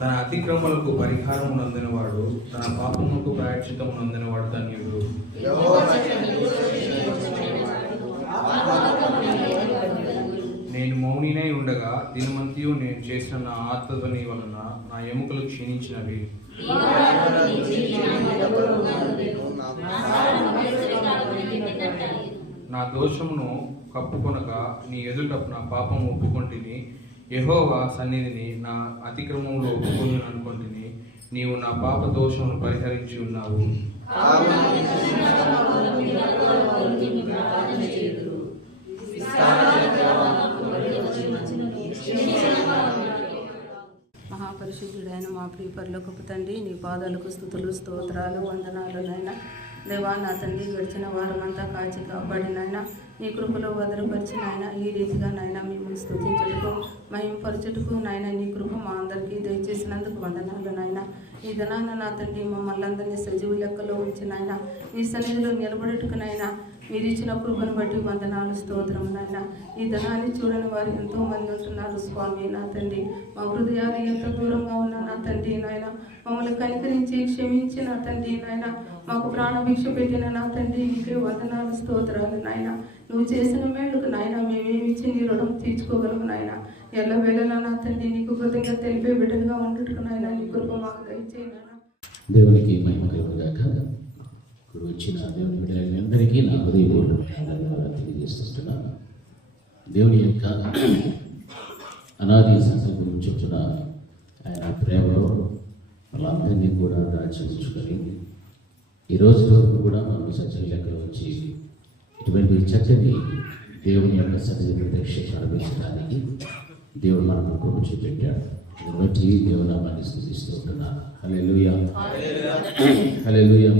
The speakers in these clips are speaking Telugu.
తన అతిక్రమలకు పరిహారం నందినవాడు, తన పాపములకు ప్రాయశ్చిత్తము నందినవాడు ధన్యుడు. నేను మౌనినై ఉండగా దినమంతియు నేను చేసిన నా ఆత్మధ్వని వలన నా ఎముకలు క్షీణించినవి. నా దోషమును కప్పుకొనక నీ ఎదుట నా పాపము ఒప్పుకొంటిని. యెహోవా సన్నిధిని నా అతిక్రమంలో ఒప్పుకొని అనుకొంటిని. నీవు నా పాప దోషమును పరిహరించి ఉన్నావు. మహాపరిశుద్ధుడైన మా ప్రియ పరలోకపు తండ్రి, నీ పాదాలకు స్తుతులు, స్తోత్రాలు, వందనాలు నాయన. దేవా నా తండ్రి, గడిచిన వారమంతా కాచి కాపాడి నాయన, నీ కృపలో భద్రపరిచి నాయన, ఈ రీతిగా నాయన మేము స్తుతించుటకు మహిమపరచుటకు నాయన నీ కృప మా అందరికీ దయచేసినందుకు వందనాలు నాయన. ఈ దినాన నా తండ్రి మమ్మల్ని అందరినీ సజీవు లెక్కలో ఉంచి నాయన నీ సన్నిధిలో నిలబడుటకు నాయన మీరు ఇచ్చిన కృపను బట్టి వందనాలు, స్తోత్రం నాయన. ఈ దినాన్ని చూడని వారు ఎంతో మంది ఉంటున్నారు స్వామి. నా తండ్రి మా హృదయాలు ఎంత దూరంగా ఉన్నా నా తండ్రి నాయన మమ్మల్ని కనికరించి క్షమించి నా తండ్రి నాయన మాకు ప్రాణభిక్ష పెట్టిన నా తండ్రి నీకే వందనాలు, స్తోత్రాలు నాయన. నువ్వు చేసిన మేలుకు నాయన మేమేమిచ్చి నీ రుణం తీర్చుకోగలము నాయన. ఎల్లవేళలా నా తండ్రి నీకు కృతజ్ఞత తెలిపే బిడ్డలుగా ఉండుటకు నాయన నీ కృప మాకు దయచేయి నాయన. దేవునికి మహిమ కలుగుగాక. ఇప్పుడు వచ్చిన దేవుని బిడ్డలందరికీ నా హృదయపూర్వకమైన ధన్యవాదాలు తెలియజేస్తున్నాను. దేవుని యొక్క అనాది సంకల్పం గురించి ఆయన ప్రేమలో వాళ్ళందరినీ కూడా దాచి ఉంచుకొని ఈ రోజు వరకు కూడా మనకు సత్య లెక్కలు వచ్చి ఇటువంటి చక్కని దేవుని యొక్క సత్య ప్రత్యక్ష ప్రారంభించడానికి దేవుడు మనకు కృప చూపెట్టాడు. దీన్ని బట్టి దేవునామాన్ని స్తుతిస్తూ ఉంటున్నాను. హల్లెలూయా, హల్లెలూయా.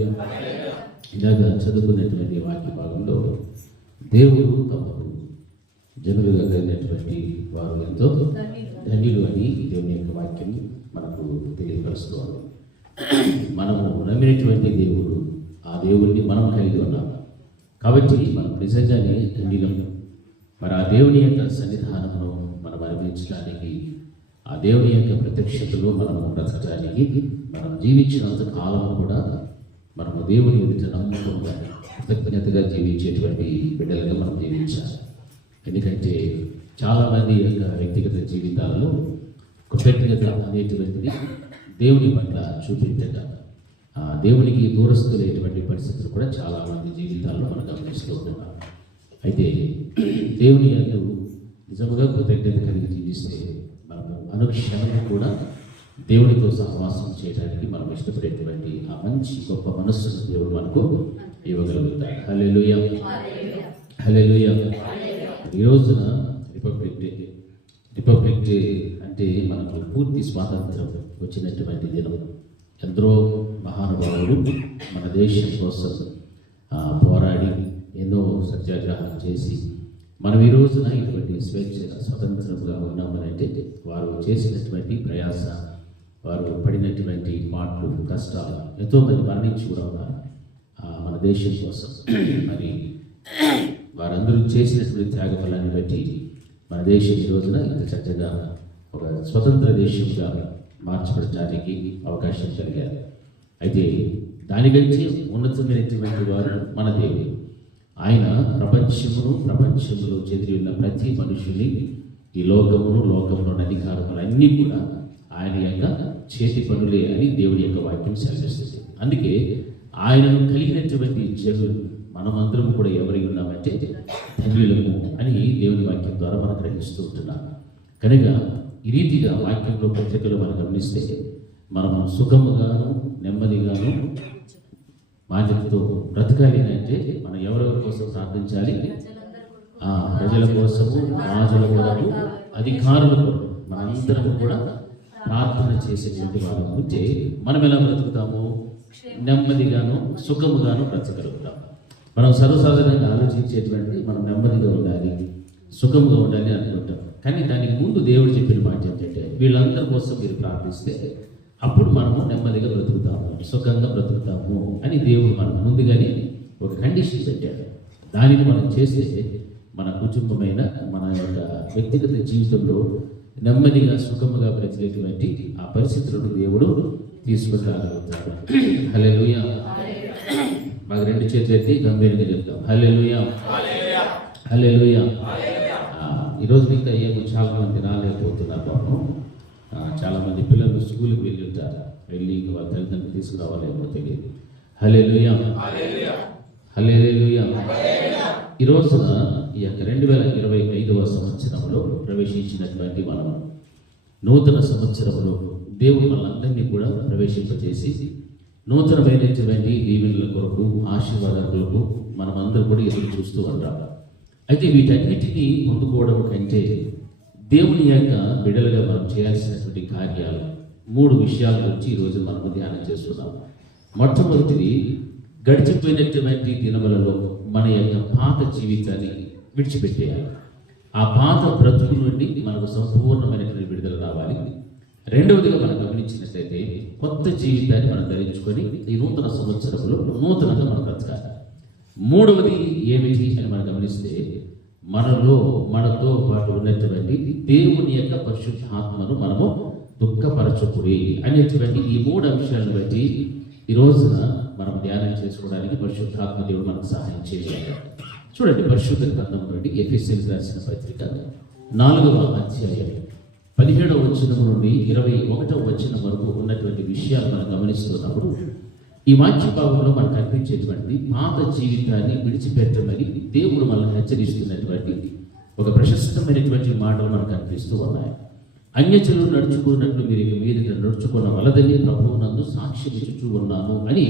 ఇలాగా చదువుకున్నటువంటి వాక్య భాగంలో దేవుడు తమకు జనులుగా కలిగినటువంటి వారు ఎంతో ధన్యులు అని దేవుని యొక్క వాక్యం మనకు తెలియపరుస్తోంది. మనము నమ్మినటువంటి దేవుడు, ఆ దేవుడిని మనం కలిగి ఉన్నాము కాబట్టి మనం నిజంగానే ధన్యులం. మరి ఆ దేవుని యొక్క సన్నిధానమును మనం అనుభవించడానికి, ఆ దేవుని యొక్క ప్రత్యక్షతలో మనము బ్రతకడానికి, మనం జీవించినంత కాలం కూడా మనము దేవుని ఎదుట నమ్మకంగా కృతజ్ఞతగా జీవించేటువంటి బిడ్డలుగా మనం జీవించాలి. ఎందుకంటే చాలామంది యొక్క వ్యక్తిగత జీవితాలలో కృతజ్ఞత అనేటువంటిది దేవుని పట్ల చూపించగా దేవునికి దూరస్తులైనటువంటి పరిస్థితులు కూడా చాలామంది జీవితాల్లో మనం గమనిస్తూ ఉంటున్నాం. అయితే దేవుని యందు నిజముగా కృతజ్ఞత కలిగి జీవిస్తే మనము అనుక్షణం కూడా దేవునితో సహవాసం చేయడానికి మనం ఇష్టపడేటువంటి ఆ మంచి గొప్ప మనస్సును దేవుడు మనకు ఇవ్వగలుగుతాడు. హల్లెలూయా, హల్లెలూయా. ఈ రోజున రిపబ్లిక్ డే అంటే మనకు పూర్తి స్వాతంత్రం వచ్చినటువంటి దినం. ఎందరో మహానుభావులు మన దేశం కోసం పోరాడి ఎన్నో సత్యాగ్రహాలు చేసి మనం ఈ రోజున ఇటువంటి స్వేచ్ఛ స్వతంత్రంగా ఉన్నామనంటే వారు చేసినటువంటి ప్రయాస, వారు పడినటువంటి మాటలు, కష్టాలు, ఎంతోమంది మరణించి కూడా ఉన్నారు మన దేశం కోసం. మరి వారందరూ చేసినటువంటి త్యాగఫలాన్ని బట్టి మన దేశం ఈ రోజున ఇంత చక్కగా ఒక స్వతంత్ర దేశంగా మార్చబడటానికి అవకాశం కలిగారు. అయితే దానికంటే ఉన్నతమైనటువంటి వారు మన దేవుడు. ఆయన ప్రపంచంలో చెదిరి ఉన్న ప్రతి మనుషుని, ఈ లోకంలోని అధికారములన్నీ కూడా ఆయన యొక్క చేతి పనులే అని దేవుని యొక్క వాక్యం సెలవిస్తుంది. అందుకే ఆయనను కలిగినటువంటి జనులు మనమందరం కూడా ఎవరి ఉన్నామంటే ధన్యులము అని దేవుని వాక్యం ద్వారా మనం గ్రహిస్తూ ఉంటున్నాం. కనుక ఈ రీతిగా వాక్యంలో పత్రికలు మనం గమనిస్తే మనం సుఖముగాను నెమ్మదిగాను బాధ్యతతో బ్రతకాలి అంటే మనం ఎవరెవరి కోసం ప్రార్థించాలి? ప్రజల కోసము, రాజుల కొరకు, అధికారుల కొరకు మనందరం కూడా ప్రార్థన చేసేటువంటి వారు ఉంటే మనం ఎలా బ్రతుకుతాము? నెమ్మదిగాను సుఖముగాను బ్రతకగలుగుతాం. మనం సర్వసాధారణంగా ఆలోచించేటువంటి మనం నెమ్మదిగా ఉండాలి, సుఖంగా ఉండాలి అనుకుంటాం. కానీ దానికి ముందు దేవుడు చెప్పిన మాట ఏంటంటే వీళ్ళందరి కోసం మీరు ప్రార్థిస్తే అప్పుడు మనము నెమ్మదిగా బ్రతుకుతాము, సుఖంగా బ్రతుకుతాము అని దేవుడు మనకు ముందుగానే ఒక కండిషన్ పెట్టాడు. దానిని మనం చేస్తే మన కుటుంబమైన, మన యొక్క వ్యక్తిగత జీవితంలో నెమ్మదిగా సుఖముగా బ్రతికేటువంటి ఆ పరిస్థితులను దేవుడు తీసుకుని రాగలుగుతాడు. హల్లెలూయా. మాకు రెండు చేతులు ఎత్తి గంభీరంగా చెప్తాం హల్లెలూయా, హల్లెలూయా. ఈరోజు ఇంకా ఏమో చాలా మంది రాలేకపోతున్నారు పాపం. చాలా మంది పిల్లలు స్కూల్కి వెళ్ళి ఉంటారు, వెళ్ళి వాళ్ళ తల్లిదండ్రులు తీసుకురావాలేమో తెలియదు. హల్లెలూయా, హల్లెలూయా. ఈ రోజున ఈ యొక్క 2025వ సంవత్సరంలో ప్రవేశించినటువంటి మనం నూతన సంవత్సరంలో దేవుడు మనందరినీ కూడా ప్రవేశింపజేసి నూతనమైనటువంటి దీవెనల కొరకు ఆశీర్వాదాల కొరకు మనం అందరూ కూడా ఎదురు చూస్తూ ఉంటాం. అయితే వీటన్నిటినీ పొందుకోవడం కంటే దేవుని యొక్క బిడ్డలుగా మనం చేయాల్సినటువంటి కార్యాలు 3 విషయాల గురించి ఈరోజు మనం ధ్యానం చేస్తున్నాం. మొట్టమొదటిది, గడిచిపోయినటువంటి దినములలో మన యొక్క పాత జీవితాన్ని విడిచిపెట్టేయాలి. ఆ పాత బ్రతుకు నుండి మనకు సంపూర్ణమైనటువంటి విడుదల రావాలి. రెండవదిగా మనం గమనించినట్లయితే కొత్త జీవితాన్ని మనం ధరించుకొని ఈ నూతన సంవత్సరంలో నూతనంగా మనం బ్రతకాలి. మూడవది ఏమిటి అని మనం గమనిస్తే మనతో పాటు ఉన్నటువంటి దేవుని యొక్క పరిశుద్ధాత్మను మనము దుఃఖపరచకూడదు అనేటువంటి ఈ 3 అంశాలను బట్టి ఈ రోజున మనం ధ్యానం చేసుకోవడానికి పరిశుద్ధాత్మ దేవుడు మనకు సహాయం చేయాలి. చూడండి, పరిశుద్ధ గ్రంథం నుండి ఎఫెసీయులకు రాసిన పత్రిక 4వ అధ్యాయం 17వ వచనం నుండి 21వ వచనం వరకు ఉన్నటువంటి విషయాలు మనం గమనిస్తున్నప్పుడు ఈ వాక్య భాగంలో మనకు కనిపించేటువంటి పాత జీవితాన్ని విడిచిపెట్టమని దేవుడు మనల్ని హెచ్చరిస్తున్నటువంటి ఒక ప్రశస్తమైనటువంటి మాటలు మనకు కనిపిస్తూ ఉన్నాయి. అన్యజనులు నడుచుకున్నట్లు మీరు ఇక మీదట నడుచుకున్న వలదని ప్రభువునందు సాక్ష్యం ఇచ్చుచూ ఉన్నాను అని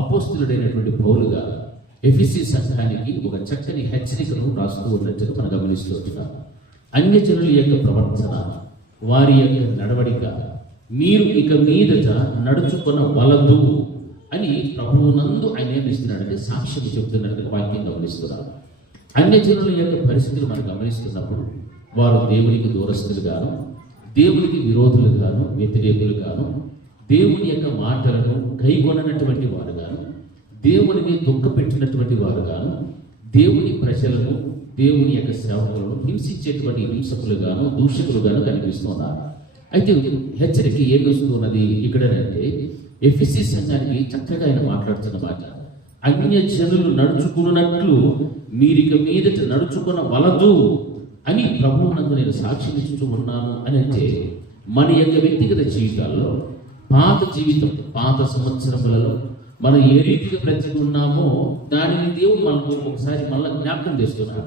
అపోస్తలుడైనటువంటి పౌలుగా ఎఫెసీ సంఘానికి ఒక చక్కని హెచ్చరికను రాస్తూ ఉన్నట్టుగా మనం గమనిస్తున్నాం. అన్యజనుల యొక్క ప్రవర్తన, వారి యొక్క నడవడిక మీరు ఇక మీదట నడుచుకున్న వలదు అని ప్రభువునందు ఆయన ఏమిస్తున్నాడంటే సాక్ష్యం చెబుతున్నట్టు వాక్యం గమనిస్తున్నారు. అన్యజనుల యొక్క పరిస్థితులు మనం గమనిస్తున్నప్పుడు వారు దేవునికి దూరస్తులుగాను, దేవునికి విరోధులుగాను, వ్యతిరేకులుగాను, దేవుని యొక్క మాటలను కైగొననటువంటి వారుగాను, దేవునికి దుఃఖపెట్టినటువంటి వారుగాను, దేవుని ప్రజలను, దేవుని యొక్క సేవకులను హింసించేటువంటి హింసకులుగాను, దూషకులుగాను కనిపిస్తున్నారు. అయితే హెచ్చరిక ఏమి వస్తున్నది ఇక్కడంటే ఎఫెసీ సంఘానికి చక్కగా ఆయన మాట్లాడుతున్న మాట, అన్యజనులు నడుచుకున్నట్లు మీరిక మీదట నడుచుకున్న వలదు అని ప్రభువునందు నేను సాక్ష్యం ఇచ్చుతూ ఉన్నాను అని అంటే మన యొక్క వ్యక్తిగత జీవితాల్లో పాత జీవితం, పాత సంవత్సరములలో మనం ఏ రీతిగా బ్రతికి ఉన్నామో దానిని దేవుడు మనకు ఒకసారి మళ్ళీ జ్ఞాపకం చేస్తున్నాడు.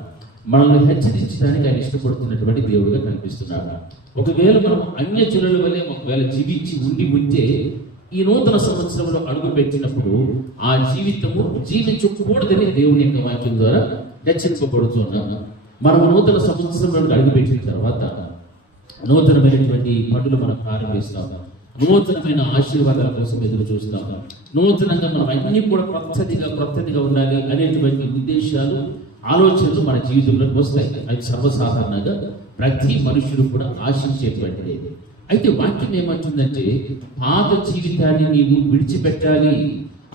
మనల్ని హెచ్చరించడానికి ఆయన ఇష్టపడుతున్నటువంటి దేవుడిగా కనిపిస్తున్నాడు. ఒకవేళ మనం అన్యజనుల వలె ఒకవేళ జీవించి ఉంటే ఈ నూతన సంవత్సరంలో అడుగు పెట్టినప్పుడు ఆ జీవితము జీవించకూడదని దేవుని యొక్క వాక్యం ద్వారా హెచ్చరింపబడుతున్నాము. మనం నూతన సంవత్సరంలో అడుగుపెట్టిన తర్వాత నూతనమైనటువంటి పనులు మనం ప్రారంభిస్తాము, నూతనమైన ఆశీర్వాదాల కోసం ఎదురు చూస్తాము, నూతనంగా మనం అన్ని కూడా క్రొత్తదిగా ఉండాలి అనేటువంటి ఉద్దేశాలు, ఆలోచనలు మన జీవితంలోకి వస్తాయి. అది సర్వసాధారణంగా ప్రతి మనుషుడు కూడా ఆశించేటువంటిది. అయితే వాక్యం ఏమంటుందంటే పాత జీవితాన్ని నీవు విడిచిపెట్టాలి.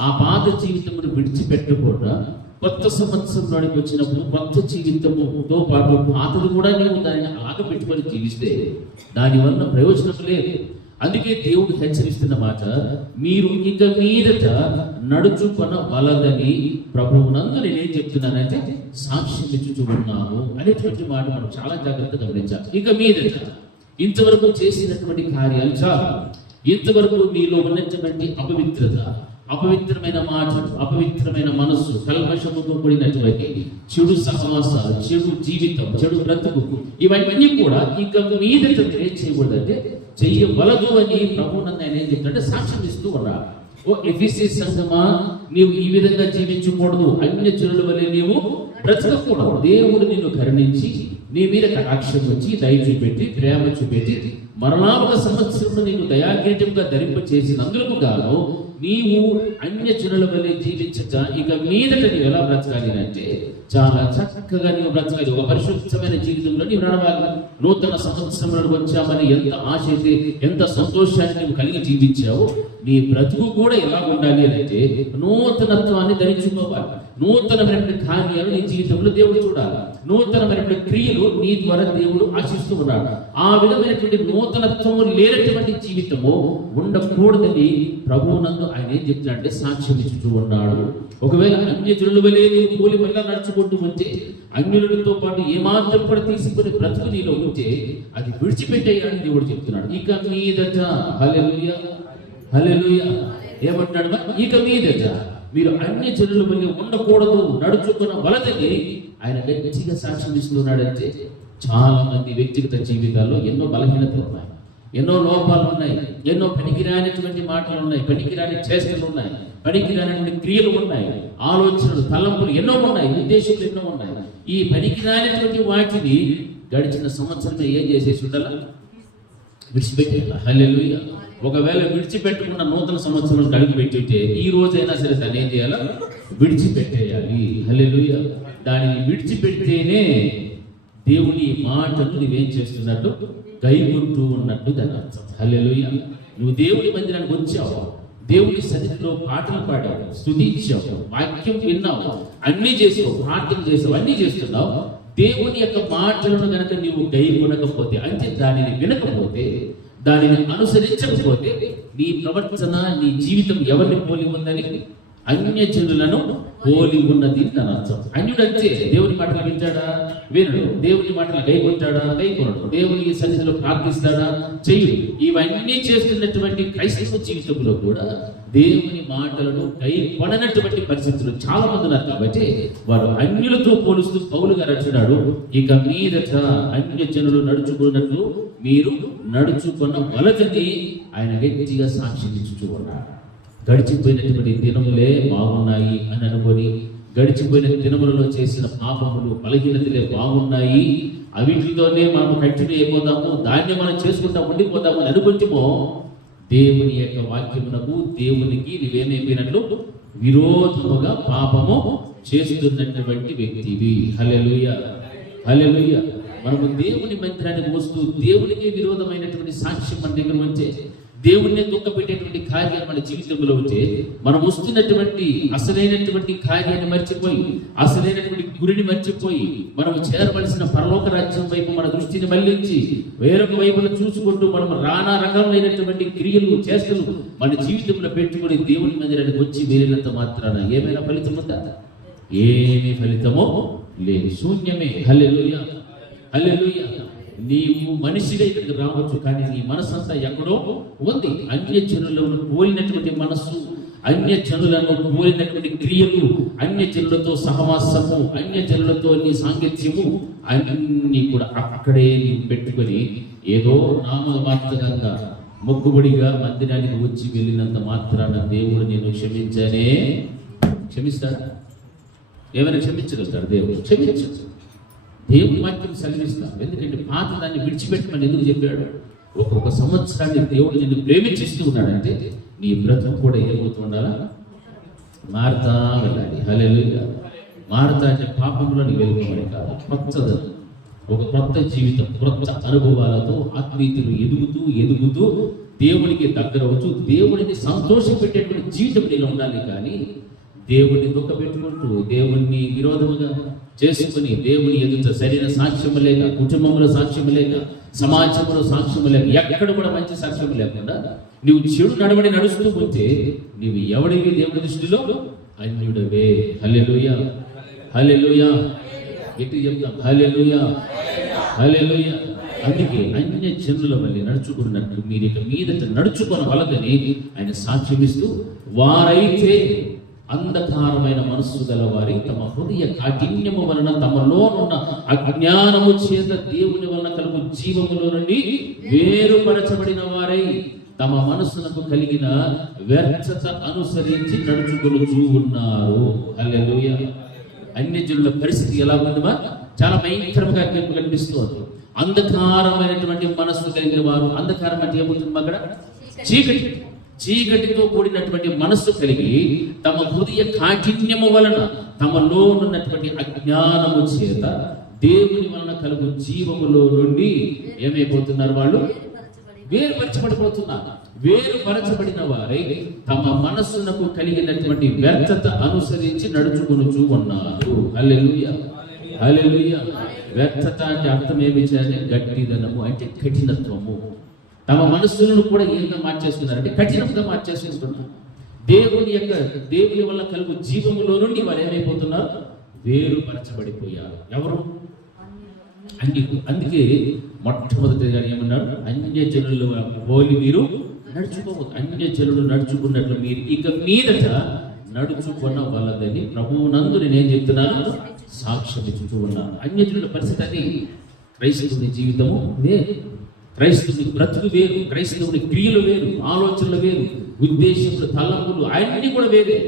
ఆ పాత జీవితమును విడిచిపెట్టకుండా కొత్త సంవత్సరంలోనికి వచ్చినప్పుడు కొత్త జీవితముతో పాటు పాతది కూడా నీవు దాన్ని ఆగపెట్టుకొని జీవిస్తే దానివల్ల ప్రయోజనం లేదు. అందుకే దేవుడు హెచ్చరిస్తున్న మాట, మీరు ఇక మీదట నడుచుకొన వలదని ప్రభువునందు నేనేం చెప్తున్నానంటే సాక్ష్యం ఇచ్చుచూ ఉన్నాను అనేటువంటి మాట మనం చాలా జాగ్రత్తగా గమనించాలి. ఇక మీదట ఇంతవరకు చేసినటువంటి కార్యాలు చాలు. ఇంతవరకు మీలో ఉన్నటువంటి అపవిత్రత, అపవిత్రమైన మాటలు, అపవిత్రమైన మనస్సు, కల్మషముతో కూడినటువంటి చెడు సహవాసాలు, చెడు జీవితం, చెడు బ్రతుకు, ఇవన్నీ కూడా ఇక మీదట ఏం చేయకూడదంటే చెయ్యవలదు అని ప్రభువునందు ఆయన ఏం చెప్తాడంటే సాక్ష్యం ఇస్తూ ఉన్నారు. ఓ ఎఫెసీ సంఘమా, నీవు ఈ విధంగా జీవించకూడదు, అన్యజనుల వలె నీవు బ్రతకకూడదు. దేవుడు నిన్ను కరుణించి నీ మీద కటాక్షం వచ్చి దయ చూపెట్టి ప్రేమ చూపెట్టి మరలా ఒక సంవత్సరంలో నీకు దయాకిరీటంగా ధరింప చేసినందుకు గాను నీవు అన్యజనుల వలె జీవించక ఇక మీదట నీవు ఎలా బ్రతకాలి అంటే చాలా చక్కగా నీవు బ్రతకాలి. ఒక పరిశుద్ధమైన జీవితంలో నీవు నడవాలి. నూతన సంవత్సరంలో వచ్చామని ఎంత ఆశ అయితే, ఎంత సంతోషాన్ని నువ్వు కలిగి జీవించావో నీ బ్రతుకు కూడా ఎలా ఉండాలి అంటే నూతనత్వాన్ని ధరించుకోవాలి. నూతనమైనటువంటి కార్యాలు నీ జీవితంలో దేవుడు చూడాలి. నూతనమైనటువంటి క్రియలు నీ ద్వారా దేవుడు ఆశిస్తూ ఉన్నాడు. ఆ విధమైనటువంటి నూతనత్వము లేనటువంటి జీవితము ఉండకూడదని ప్రభువునందు ఆయన ఏం చెప్తున్నాడంటే సాక్ష్యం ఇచ్చుతూ ఉన్నాడు. ఒకవేళ అన్యజనుల వలె నీవు పోలి వల్ల నడుచుకుంటూ ఉంటే, అన్యులతో పాటు ఏమాత్రం కూడా తీసుకుని బ్రతుకు నీలో ఉంటే అది విడిచిపెట్టేయాలని దేవుడు చెప్తున్నాడు. ఇక మీదట హల్లెలూయా హల్లెలూయా ఏమంటున్నాడు? ఇక మీదట మీరు అన్ని జనుల వలె ఉండకూడదు, నడుచుకున్న వలదని ఆయన గట్టిగా సాక్ష్యం ఇస్తున్నాడంటే, చాలా మంది వ్యక్తిగత జీవితాల్లో ఎన్నో బలహీనతలు ఉన్నాయి, ఎన్నో లోపాలు ఉన్నాయి, ఎన్నో పనికిరానటువంటి మాటలు ఉన్నాయి, పనికిరాని చేష్టలు ఉన్నాయి, పనికిరానటువంటి క్రియలు ఉన్నాయి, ఆలోచనలు తలంపులు ఎన్నో ఉన్నాయి, ఉద్దేశాలు ఎన్నో ఉన్నాయి. ఈ పనికిరానటువంటి వాటిని గడిచిన సంవత్సరమే ఏం చేసేసి ఉండాలా? విడిచిపెట్టేయాలి. హల్లెలూయా. ఒకవేళ విడిచిపెట్టుకున్న నూతన సంవత్సరం అడుగు పెట్టితే ఈ రోజైనా సరే దాన్ని ఏం చేయాలా? విడిచిపెట్టేయాలి. హల్లెలూయా. దానిని విడిచిపెడితేనే దేవుని మాటను నువ్వేం చేస్తున్నట్టు? గైకుంటూ ఉన్నట్టు దాని అర్థం. హల్లెలూయా. నువ్వు దేవుని మందిరానికి వచ్చావు, దేవుని సన్నిధిలో పాటలు పాడావు, స్తుతించావు, వాక్యం విన్నావు, అన్ని చేసావు, ప్రార్థన చేసావు, అన్ని చేస్తున్నావు. దేవుని యొక్క మాటలను కనుక నీవు గైకొనకపోతే, అంటే దానిని వినకపోతే, దానిని అనుసరించకపోతే, నీ ప్రవర్తన, నీ జీవితం ఎవరిని పోలి ఉందని? అన్యజనులను పోలి ఉన్నది దాని అర్థం. అన్యుడంతే దేవుని మాటలు వింటాడా? వినడు. దేవుని మాటలు గైకొంటాడా? గైకొనడు. దేవుని సన్నిధిలో ప్రార్థిస్తాడా? చెయ్యడు. ఇవన్నీ చేస్తున్నటువంటి క్రైస్తవ జీవితంలో కూడా దేవుని మాటలను గైకొననటువంటి పరిస్థితులు చాలా మంది ఉన్నారు. కాబట్టి వారు అన్యులతో పోలుస్తూ పౌలు గారు అంటున్నాడు, ఇక మీదట అన్యజనులు నడుచుకున్నట్లు మీరు నడుచుకున్న వలదని ఆయన గట్టిగా సాక్ష్యం ఇచ్చుతూ ఉన్నాడు. గడిచిపోయినటువంటి దినములే బాగున్నాయి అని అనుకొని, గడిచిపోయిన దినములలో చేసిన పాపములు, బలహీనతలే బాగున్నాయి, అవిటితోనే మనం కంటిన్యూ అయిపోదాము, దాన్ని మనం చేసుకుంటా ఉండిపోదాము అని అనుకుంటేమో దేవుని యొక్క వాక్యమునకు, దేవునికి నీవేమైపోయినట్లు విరోధముగా పాపము చేస్తున్నటువంటి వ్యక్తివి. హల్లెలూయా హల్లెలూయా. మనము దేవుని మందిరానికి వస్తూ దేవునికి విరోధమైనటువంటి సాక్ష్యం మన దగ్గర ఉంటే, దేవుణ్ణి దుఃఖపెట్టేటువంటి కార్యాలు మన జీవితంలో ఉంటే, మనం వస్తున్నటువంటి అసలైనటువంటి కార్యాన్ని మర్చిపోయి, అసలైనటువంటి గురిని మర్చిపోయి, మనం చేరవలసిన పరలోక రాజ్యం వైపు మన దృష్టిని మళ్లించి వేరొక వైపును చూసుకుంటూ మనం నానా రకమైనటువంటి క్రియలు, చేష్టలు మన జీవితంలో పెట్టుకుని దేవుని మందిరానికి వచ్చి వెళ్ళినంత మాత్రాన ఏమైనా ఫలితం ఉందా? ఏమి ఫలితమో లేదు, శూన్యమే. హల్లెలూయా హల్లెలూయా. నీవు మనిషిగా ఇక్కడికి రావచ్చు, కానీ నీ మనసంతా ఎక్కడో ఉంది. అన్యజనులను పోలినటువంటి మనస్సు, అన్యజనులను పోలినటువంటి క్రియలు, అన్యజనులతో సహవాసము, అన్యజనులతో నీ సాంగత్యము అన్ని కూడా అక్కడే నీవు పెట్టుకొని ఏదో నామమాత్రంగా మొక్కుబడిగా మందిరానికి వచ్చి వెళ్ళినంత మాత్రాన దేవుడు నేను క్షమిస్తాడా? ఏమైనా క్షమించగలుగుతాడు దేవుడు? క్షమించదు. దేవుని వాక్యం సెలవిస్తాం. ఎందుకంటే పాత దాన్ని విడిచిపెట్టమని ఎందుకు చెప్పాడు? ఒక్కొక్క సంవత్సరాన్ని దేవుడు నిన్ను ప్రేమించిస్తూ ఉన్నాడంటే నీ బ్రతుకు కూడా ఏమవుతుండాలా? మారుతా వెళ్ళాలి. హల్లెలూయా. మారుతా అంటే పాపంలో నీ వెళ్ళిపోమని కాదు, కొత్తది, ఒక కొత్త జీవితం, కొత్త అనుభవాలతో ఆత్మీయతలు ఎదుగుతూ దేవునికి దగ్గర అవుతూ దేవుడిని సంతోషపెట్టేటువంటి జీవితం నీలో ఉండాలి. కానీ దేవుణ్ణి దుఃఖపెట్టుకుంటూ, దేవుణ్ణి విరోధముగా చేసుకుని, దేవుని ఎదుట సరైన సాక్ష్యము లేక, కుటుంబంలో సాక్ష్యము లేక, సమాజంలో సాక్ష్యము లేక, ఎక్కడ కూడా మంచి సాక్ష్యము లేకుండా నువ్వు చెడు నడవడి నడుస్తూ ఉంటే నీవు ఎవడివి? దేవుడి దృష్టిలో అన్యుడవే. హల్లెలూయా హల్లెలూయా. ఎటు చెప్తాం? హల్లెలూయా హల్లెలూయా. అందుకే అన్యజనుల వలె నడుచుకున్నట్టు మీరు ఇక మీదట నడుచుకున్న వలదని ఆయన సాక్ష్యమిస్తూ, వారైతే అంధకారమైన మనస్సు గల వారి తమ హృదయ కాఠిన్యము వలన, తమలోనున్న అజ్ఞానము చేత దేవుని వలన కలుగు జీవములో నుండి వేరుపరచబడిన వారై తమ మనస్సునకు కలిగిన వ్యర్థత అనుసరించి నడుచుకొనుచూ ఉన్నారు. హల్లెలూయా. అన్యజనుల పరిస్థితి ఎలా ఉందమా? చాలా భయంకరంగా కనిపిస్తుంది. అంధకారమైనటువంటి మనస్సు కలిగిన వారు. అంధకారం అంటే ఏమవుతుంది? అక్కడ చీకటితో కూడినటువంటి మనస్సు కలిగి తమ హృదయ కాఠిన్యము వలన, తమలో ఉన్నటువంటి అజ్ఞానము చేత దేవుని వలన కలుగు జీవములో నుండి ఏమైపోతున్నారు? వాళ్ళు వేరుపరచబడిపోతున్నారు. వేరుపరచబడిన వారై తమ మనస్సునకు కలిగినటువంటి వ్యర్థత అనుసరించి నడుచుకొనుచు ఉన్నారు. హల్లెలూయా, హల్లెలూయా. వ్యర్థత అంటే అర్థం ఏమి చేయాలి? గట్టిదనము అంటే కఠినత్వము. తమ మనస్సులను కూడా ఏంగా మార్చేస్తున్నారు అంటే కఠినంగా మార్చేసుకుంటున్నారు. దేవుని వల్ల కలుగు జీవములో నుండి వారు ఏమైపోతున్నారు? వేరుపరచబడిపోయారు. ఎవరు? అందుకే మొట్టమొదటిగా ఏమన్నాడు? అన్యజనుల పోలి మీరు నడుచుకోవద్దు. అన్యజనులు నడుచుకున్నట్లు మీరు ఇక మీదట నడుచుకున్న వాళ్ళదని ప్రభువునందు నేనేం చెప్తున్నాను? సాక్ష్యం ఇచ్చుతూ ఉన్నాను. అన్యజనుల పరిస్థితి అది. క్రైస్తవుని జీవితము వేరు, క్రైస్తవుని బ్రతుకు వేరు, క్రైస్తవుని క్రియలు వేరు, ఆలోచనలు వేరు, ఉద్దేశములు, తలంపులు అన్నీ కూడా వేరే.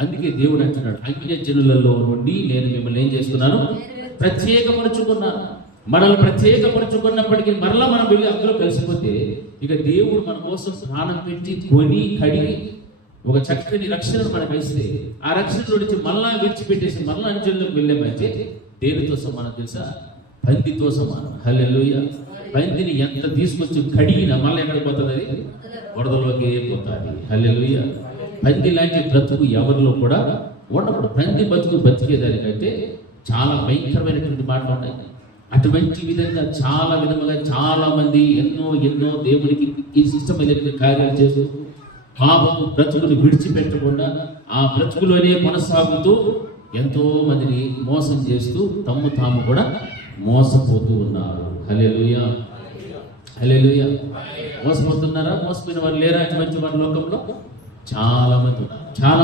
అందుకే దేవుడు అంటున్నాడు, అన్యజనులలో నుండి నేను మిమ్మల్ని ఏం చేస్తున్నాను? ప్రత్యేకపరుచుకున్నాను. మనల్ని ప్రత్యేకపరుచుకున్నప్పటికీ మరలా మనం వెళ్ళి అందులో కలిసిపోతే ఇక దేవుడు మన కోసం ప్రాణం పెట్టి కొని కడిగి ఒక చక్కని రక్షణను మనకు ఇస్తే ఆ రక్షణ నుంచి మళ్ళా విడిచిపెట్టేసి మళ్ళా అంచెల్లోకి వెళ్ళామంటే దేనితో సమానం తెలుసా? పందితో సమానం. హల్లెలూయా. పందిని ఎంత తీసుకొచ్చి కడిగినా మళ్ళీ ఎక్కడికి పోతుంది? అది వరదలోకి పోతుంది. హల్లెలూయా. పంది లాంటి బ్రతుకు ఎవరిలో కూడా ఉండకూడదు. పంది బతికేదానికంటే చాలా భయంకరమైనటువంటి మాటలు ఉన్నాయి. అటువంటి విధంగా చాలా విధముగా చాలా మంది ఎన్నో దేవునికి ఇష్టమైనటువంటి కార్యాలు చేస్తూ పాపము బ్రతుకుని విడిచిపెట్టకుండా ఆ బ్రతుకులోనే కొనసాగుతూ ఎంతో మందిని మోసం చేస్తూ తాము కూడా మోసపోతూ ఉన్నారు. హల్లెలూయా, హల్లెలూయా. మోసపోతున్నారా? మోసపోయిన వారు లేరా? అటువంటి వారి లోకంలో చాలా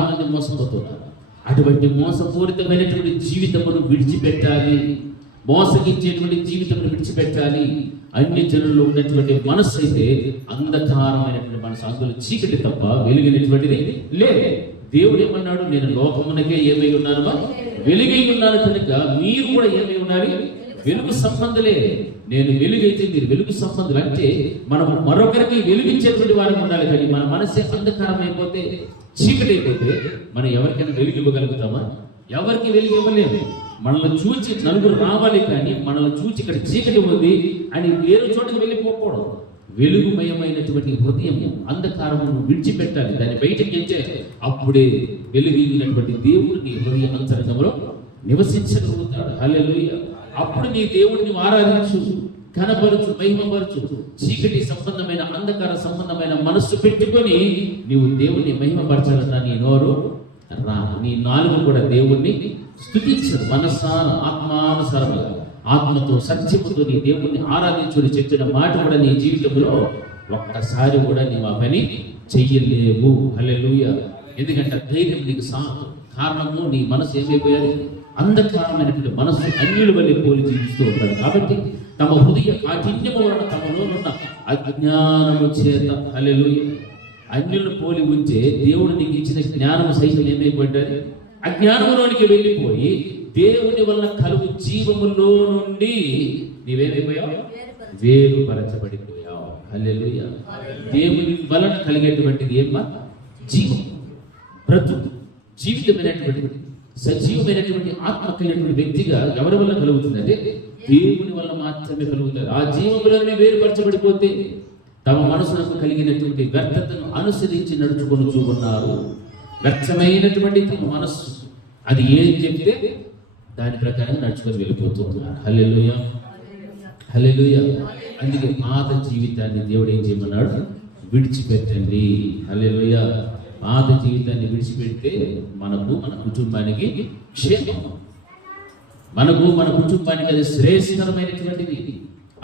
మంది మోసపోతున్నారు. అటువంటి మోసపూరితమైనటువంటి జీవితమును విడిచిపెట్టాలి. మోసగించేటువంటి జీవితమును విడిచిపెట్టాలి. అన్ని జనుల్లో ఉన్నటువంటి మనస్సు అయితే అంధకారమైనటువంటి మనసు, అందులో చీకటి తప్ప వెలుగైనటువంటిది లేదు. దేవుడు ఏమన్నాడు? నేను లోకమునకే ఏమై ఉన్నాను? వెలుగై ఉన్నాను కనుక మీరు కూడా ఏమై ఉండాలి? వెలుగు సంబంధులే. నేను వెలుగైతే మీరు వెలుగు సంబంధులు. అంటే మనం మరొకరికి వెలుగించేటువంటి వారికి ఉండాలి. కానీ మన మనసే అంధకారం అయిపోతే, చీకటి అయిపోతే మనం ఎవరికైనా వెలుగు ఇవ్వగలుగుతామా? ఎవరికి వెలుగు ఇవ్వలేము. మనల్ని చూచి నలుగురు రావాలి, కానీ మనల్ని చూచి ఇక్కడ చీకటి ఉంది అని వేరే చోటుకు వెళ్ళిపోకూడదు. వెలుగుమయమైనటువంటి హృదయము అంధకారమును విడిచిపెట్టాలి, దాన్ని బయటకి ఎంచే. అప్పుడే వెలుగినటువంటి దేవుడు నీ హృదయ అంతరంగంలో నివసించగలుగుతాడు. హల్లెలూయా. అప్పుడు నీ దేవుడిని ఆరాధించు, కనపరచు, మహిమపరచు. చీకటి సంబంధమైన అంధకార సంబంధమైన మనస్సు పెట్టుకొని నీవు దేవుణ్ణి మహిమపరచాలన్నా నీ నోరు రా, నీ నాలుగు కూడా దేవుణ్ణి స్తుతించు. మనసాన ఆత్మానుసారముగా ఆత్మతో సత్యముతో నీ దేవుణ్ణి ఆరాధించుని చెప్పిన మాట కూడా నీ జీవితంలో ఒక్కసారి కూడా నీవు ఆ పని చెయ్యలేవు. హల్లెలూయా. ఎందుకంటే ధైర్యం నీకు కారణము నీ మనసు ఏమైపోయాలి? అంధకారమైనటువంటి మనసు అన్యుల వల్ల పోలి జీవిస్తూ ఉంటారు. కాబట్టి తమ హృదయ కాఠిన్యము వలన తమలోనున్న అజ్ఞానము చేత, హల్లెలూయా, అన్యులను పోలి ఉంచే దేవుడు నీకు ఇచ్చిన జ్ఞానము సైతం ఏమైపోయింది? అజ్ఞానములోనికి వెళ్ళిపోయి దేవుని వలన కలుగు జీవములో నుండి నీవేమైపోయావు? వేరుపరచబడిపోయావు. హల్లెలూయా. దేవుని వలన కలిగేటువంటిది ఏమా? జీవం, బ్రతుకు, జీవితమైనటువంటి సజీవమైనటువంటి ఆత్మ కలిగినటువంటి వ్యక్తిగా ఎవరి వల్ల కలుగుతుందంటే దేవుని వల్ల మాత్రమే కలుగుతారు. ఆ జీవములోనే వేరుపరచబడిపోతే తమ మనసులకు కలిగినటువంటి వ్యర్థతను అనుసరించి నడుచుకొనుచూ ఉన్నారు. వ్యర్థమైనటువంటి తమ మనస్సు అది ఏం చెప్తే దాని ప్రకారం నడుచుకొని వెళ్ళిపోతూ ఉన్నారు. హల్లెలూయా, హల్లెలూయా. అందుకే పాత జీవితాన్ని దేవుడు ఏం చేయమన్నాడు? విడిచిపెట్టండి. హల్లెలూయా. పాత జీవితాన్ని విడిచిపెడితే మనకు, మన కుటుంబానికి క్షేమం, మనకు, మన కుటుంబానికి అది శ్రేయస్కరమైనటువంటిది.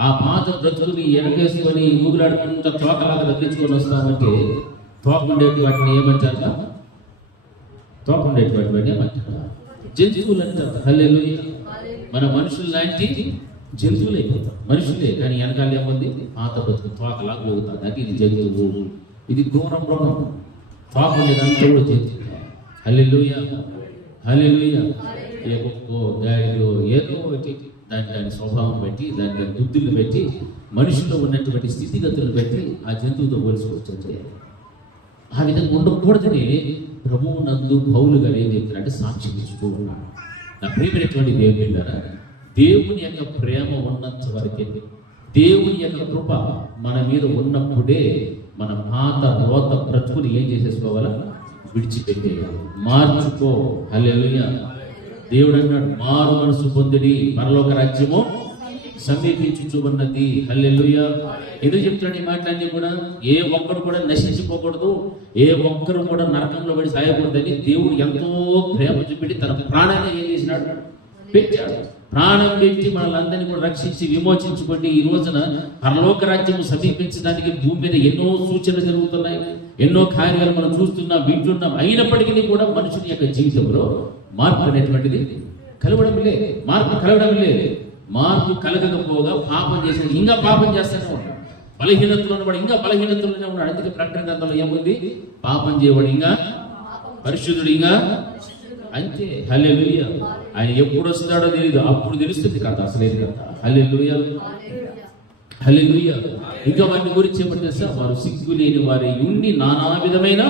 ఆ పాత బ్రతుకుని ఎనకేసుకొని ఊగులాడుకుంటూ తోకలాగా తగ్గించుకొని వస్తామంటే తోకుండేటి వాటిని ఏమంటారు? తోకుండేటి వాటిని ఏమంటారు? జంతువులు అంటారు. హల్లెలూయా. మన మనుషులు లాంటి జంతువులు అయిపోతాం. మనుషులే, కానీ వెనకాల ఏముంది? పాత బ్రతుకు తోకలాగా పోగుతాం. అది ఇది జంతువు, ఇది ఘోరం మృగం. తోకుండేదంతా కూడా జంతువు. హల్లెలూయా, హల్లెలూయా. ఏ కుక్కో గాడిదో ఏదో ఒకటి దాని స్వభావం బట్టి, దాని బుద్ధులు పెట్టి, మనుషుల్లో ఉన్నటువంటి స్థితిగతులను బట్టి ఆ జంతువుతో పోల్చుకోవచ్చు. ఆ విధంగా ఉండకూడదని ప్రభువు నందు పౌలు గారు ఏం చెప్తున్నారంటే సాక్ష్యం ఇస్తూ ఉన్నాడు. నా ప్రియమైనటువంటి దేవుని, దేవుని యొక్క ప్రేమ ఉన్నంత వరకే దేవుని యొక్క కృప మన మీద ఉన్నప్పుడే మన పాత రోత బ్రతుకుని ఏం చేసేసుకోవాలా? విడిచిపెట్టేయాలి, మార్చుకో. హల్లెలూయా. దేవుడు అన్నాడు, మారు మనసు పొందిడి, పరలోక రాజ్యము సమీపించుచున్నది. హల్లెలూయా. ఎందుకు చెప్తున్నాడు ఈ మాటలన్నీ కూడా? ఏ ఒక్కరు కూడా నశించిపోకూడదు, ఏ ఒక్కరు కూడా నరకంలో పడి సాయకూడదని దేవుడు ఎంతో ప్రేమ చూపెట్టి తన ప్రాణాన్ని ఏం చేసినాడు? పెట్టాడు. ప్రాణం పెట్టి మనల్ని కూడా రక్షించి విమోచించుకోండి. ఈ రోజున పరలోక రాజ్యం సమీపించడానికి భూమి మీద ఎన్నో సూచనలు జరుగుతున్నాయి, ఎన్నో కార్యాలు మనం చూస్తున్నాం, వింటున్నాం. అయినప్పటికీ కూడా మనుషుని యొక్క జీవితంలో మార్పు అనేటువంటిది కలవడం లేదు. మార్పు కలవడం లేదు. మార్పు కలగకపోగా పాపం చేసిన ఇంకా పాపం చేస్తూనే ఉన్నాడు. బలహీనతలో ఉన్నవాడు ఇంకా బలహీనతలోనే ఉన్నాడు. అందుకే ప్రకటన గ్రంథంలో ఏముంది? పాపం చేయవాడు ఇంకా పరిశుద్ధుడు ఇంకా అంతే. హల్లెలూయా. ఆయన ఎప్పుడు వస్తాడో తెలియదు, అప్పుడు తెలుస్తుంది కథ, అసలేదు కథ. హల్లెలూయా. హల్లెలూయా. ఇంకా వారిని గురించి ఏమంటే సార్, వారు సిగ్గు లేని వారి ఉండి నానా విధమైన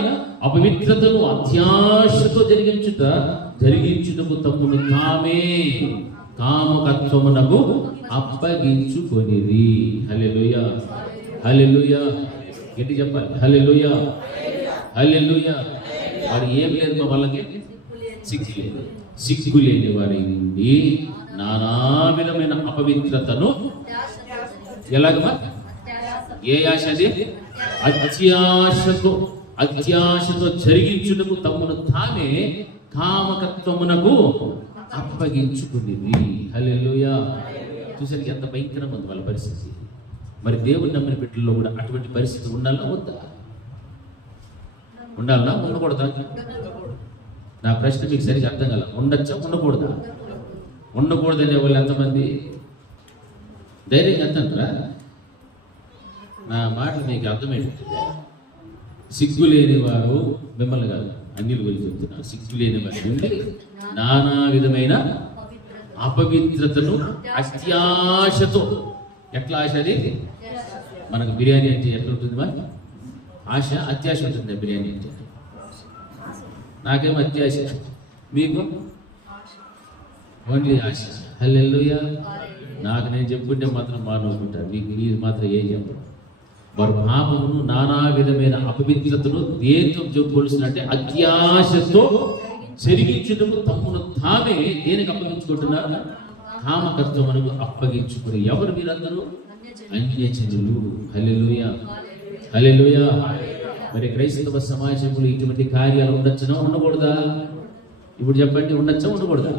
అపవిత్రతను అత్యాశతో జరిగించుటకు తమ్మును తామే కామకత్వమునకు అప్పగించుకొనిది. హల్లెలూయా. హల్లెలూయా. ఏంటి చెప్పాలి? హల్లెలూయా. హల్లెలూయా. వారు ఏం లేదు మా వాళ్ళకి సిగ్గు లేదు. సిగ్గు లేని వారి నుండి నానా విధమైన అపవిత్రతను ఎలాగమా? ఏ ఆశ? అది అత్యాశతో జరిగించుటకు తమ్మును తామే కామకత్వమునకు అప్పగించుకునేది. హల్లెలూయా. చూసానికి ఎంత భయంకరంగా ఉంది వాళ్ళ పరిస్థితి. మరి దేవుని నమ్మిన బిడ్డల్లో కూడా అటువంటి పరిస్థితి ఉండాలా వద్దా? ఉండాలన్నా ఉండకూడదా? నా ప్రశ్న మీకు సరిగ్గా అర్థం కాల. ఉండొచ్చా ఉండకూడదా? ఉండకూడదనే వాళ్ళు ఎంతమంది? ధైర్యంగా అంటారా? నా మాటలు మీకు అర్థమైపోతుంది. సిగ్గు లేని వారు, మిమ్మల్ని కాదు అన్నిల గురించి చెప్తున్నారు, సిగ్గు లేని వారి నుండి నానా విధమైన అపవిత్రతను అత్యాశతో. ఎట్లా ఆశ? అది మనకు బిర్యానీ అంటే ఎట్లా ఉంటుంది? మరి ఆశ అత్యాశ ఉంటుంది. బిర్యానీ అంటే నాకేమో అత్యాశ, మీకు ఓన్లీ ఆశ. హల్లెలూయా. నాకు నేను చెప్పుకుంటే మాత్రం మానవుకుంటాను, మీకు మీరు మాత్రం ఏం చెప్పరు. వారు పాపమును నానా విధమైన అపవిత్రతను దేంతో చెప్పుకోవాల్సినంటే అత్యాశతో జరిగించుటకు తమ్మును తామే దేనికి అప్పగించుకుంటున్నారు? కామకత్వమునకు అప్పగించుకుని. ఎవరు మీరందరూ? అన్యజనులు. హల్లెలూయా. హల్లెలూయా. మరి క్రైస్తవ సమాజంలో ఇటువంటి కార్యాలు ఉండొచ్చునా ఉండకూడదా? ఇప్పుడు చెప్పండి, ఉండొచ్చా ఉండకూడదా?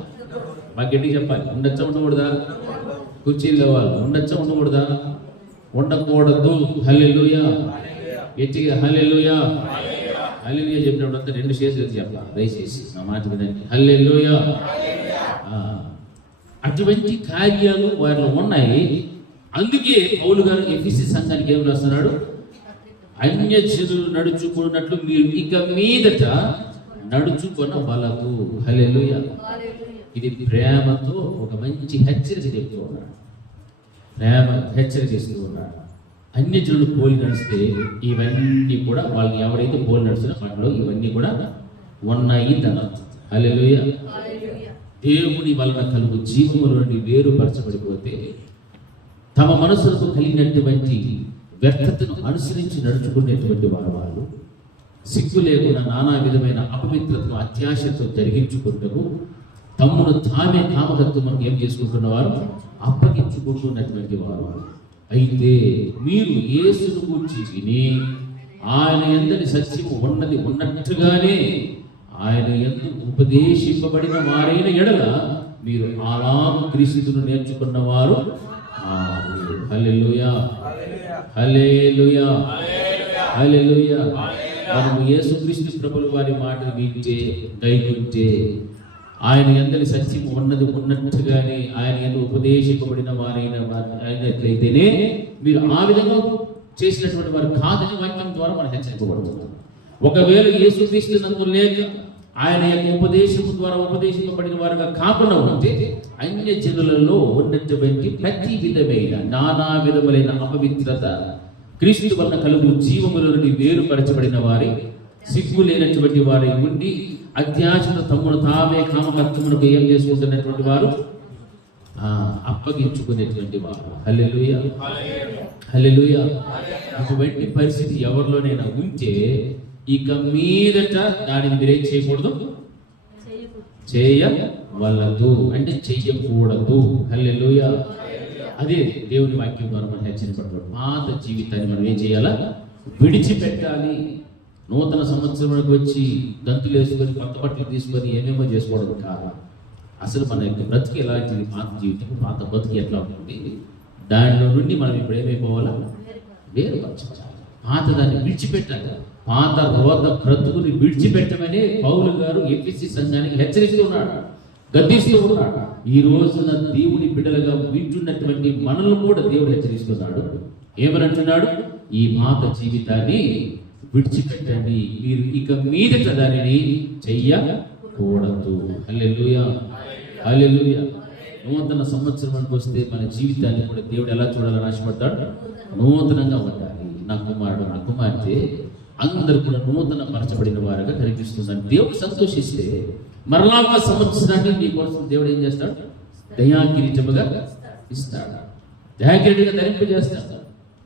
మాకు గట్టిగా చెప్పాలి. ఉండొచ్చా ఉండకూడదా? కుర్చీల్లో వాళ్ళు ఉండొచ్చా ఉండకూడదా? ఉండకూడదు. హల్లెలూయా. గట్టిగా హల్లెలూయా. హల్లెలూయా చెప్పినప్పుడు అంతా రెండు చేతులు చెప్పాలి దయచేసి, నా మాట వినండి. హల్లెలూయా. అటువంటి కార్యాలు వారిలో ఉన్నాయి. అందుకే పౌలు గారు ఎఫెసీ సంఘానికి ఏం రాస్తున్నాడు? అన్యజనులు నడుచుకున్నట్లు మీరు ఇక మీదట నడుచుకొనవలదు. హల్లెలూయా. ఇది ప్రేమతో ఒక మంచి హెచ్చరిక చెప్తూ ఉన్నాడు. ప్రేమ హెచ్చరిక చేస్తూ ఉన్నాడు. అన్యజనులు పోలి నడిస్తే ఇవన్నీ కూడా, వాళ్ళని ఎవరైతే పోలి నడుస్తున్నా వాటిలో ఇవన్నీ కూడా ఉన్నాయి అని అర్థం. హల్లెలూయా. దేవుని వలన కలుగు జీవముల నుండి వేరుపరచబడిపోతే తమ మనసులకు కలిగినటువంటి వ్యర్థతను అనుసరించి నడుచుకునేటువంటి వాళ్ళు సిగ్గు లేకుండా నానా విధమైన అపవిత్రతను అత్యాశతో జరిగించుకుంటూ తమ్మును తామే కామకత్వం ఏం చేసుకుంటున్నవారు? అప్పగించుకుంటున్నటువంటి వారు. అయితే మీరు యేసును గూర్చి విని ఆయన యందు సత్యము ఉన్నది ఉన్నట్టుగానే ఆయన యందు ఉపదేశింపబడిన వారైన ఎడల మీరు అలాగు క్రీస్తును నేర్చుకున్నవారు. హల్లెలూయా. హల్లెలూయా. హల్లెలూయా. మనము యేసుక్రీస్తు ప్రభుల వారి మాటలు వింటే గైకుంటే ఆయన యందు సత్యము ఉన్నది ఉన్నట్టుగానే ఆయన యందు ఉపదేశింపబడిన వారైనట్లయితేనే మీరు ఆ విధంగా చేసినటువంటి వారు కాదని వాక్యం ద్వారా మనం హెచ్చరించబడుతుంది. ఒకవేళ యేసుక్రీస్తు నందు లేక ఆయన యొక్క ఉపదేశము ద్వారా ఉపదేశింపబడిన వారుగా కాకుండా ఉంటే అన్యజనులలో ఉన్నటువంటి ప్రతి విధమైన నానా విధములైన అపవిత్రత క్రీస్తు వలన కలుగు జీవముల నుండి వేరుపరచబడిన వారి, సిగ్గు లేనటువంటి వారి ఉండి అత్యాశతో తమ్మును తామే కామకత్వమునకు ఏం చేసుకుంటున్నటువంటి వారు అప్పగించుకునేటువంటి వారు. హల్లెలూయా, హల్లెలూయా. ఇటువంటి పరిస్థితి ఎవరిలోనైనా ఉంటే ఇక మీదట దానిని మీరేం చేయకూడదు, చేయవలదు అంటే చెయ్యకూడదు. హల్లెలూయా. అదే దేవుని వాక్యం ద్వారా మనం హెచ్చరించబడ్డాడు. పాత జీవితాన్ని మనం ఏం చేయాలా, విడిచిపెట్టాలి. నూతన సంవత్సరానికి వచ్చి గంతులు వేసుకొని కొత్త బట్టలు తీసుకొని ఏమేమో చేసుకోవడం కాదు. అసలు మన యొక్క బ్రతికి ఎలాంటిది, పాత జీవితం, పాత బతికి ఎట్లా ఉంటుంది, దానిలో నుండి మనం ఇప్పుడు ఏమైపోవాలా, వేరుపరచాలి. పాత దాన్ని విడిచిపెట్టాలి. పాత రోగ బ్రతుకుని విడిచిపెట్టమని పౌలు గారు ఎఫెసీ సంఘానికి హెచ్చరిస్తున్నాడు, గద్దిస్తూ ఉన్నాడు. ఈ రోజున దేవుని బిడ్డలుగా వింటున్నటువంటి మనల్ని కూడా దేవుడు హెచ్చరిస్తున్నాడు. ఏమనంటున్నాడు, ఈ పాత జీవితాన్ని విడిచిపెట్టండి, మీరు ఇక మీదట దానిని చెయ్యకూడదు. హల్లెలూయా, హల్లెలూయా. నూతన సంవత్సరానికి వస్తే మన జీవితాన్ని కూడా దేవుడు ఎలా చూడాలని ఆశపడతాడు, నూతనంగా ఉండాలి. నా కుమారుడు, నా కుమార్తె అందరూ కూడా నూతన పరచబడిన వారుగా కనిపిస్తుందని దేవుడు సంతోషిస్తే మరలా ఒక సంవత్సరాన్ని నీ కోసం దేవుడు ఏం చేస్తాడు, దయాకిరీటముగా ఇస్తాడు, దయాకిరీటంగా ధరింపజేస్తాడు.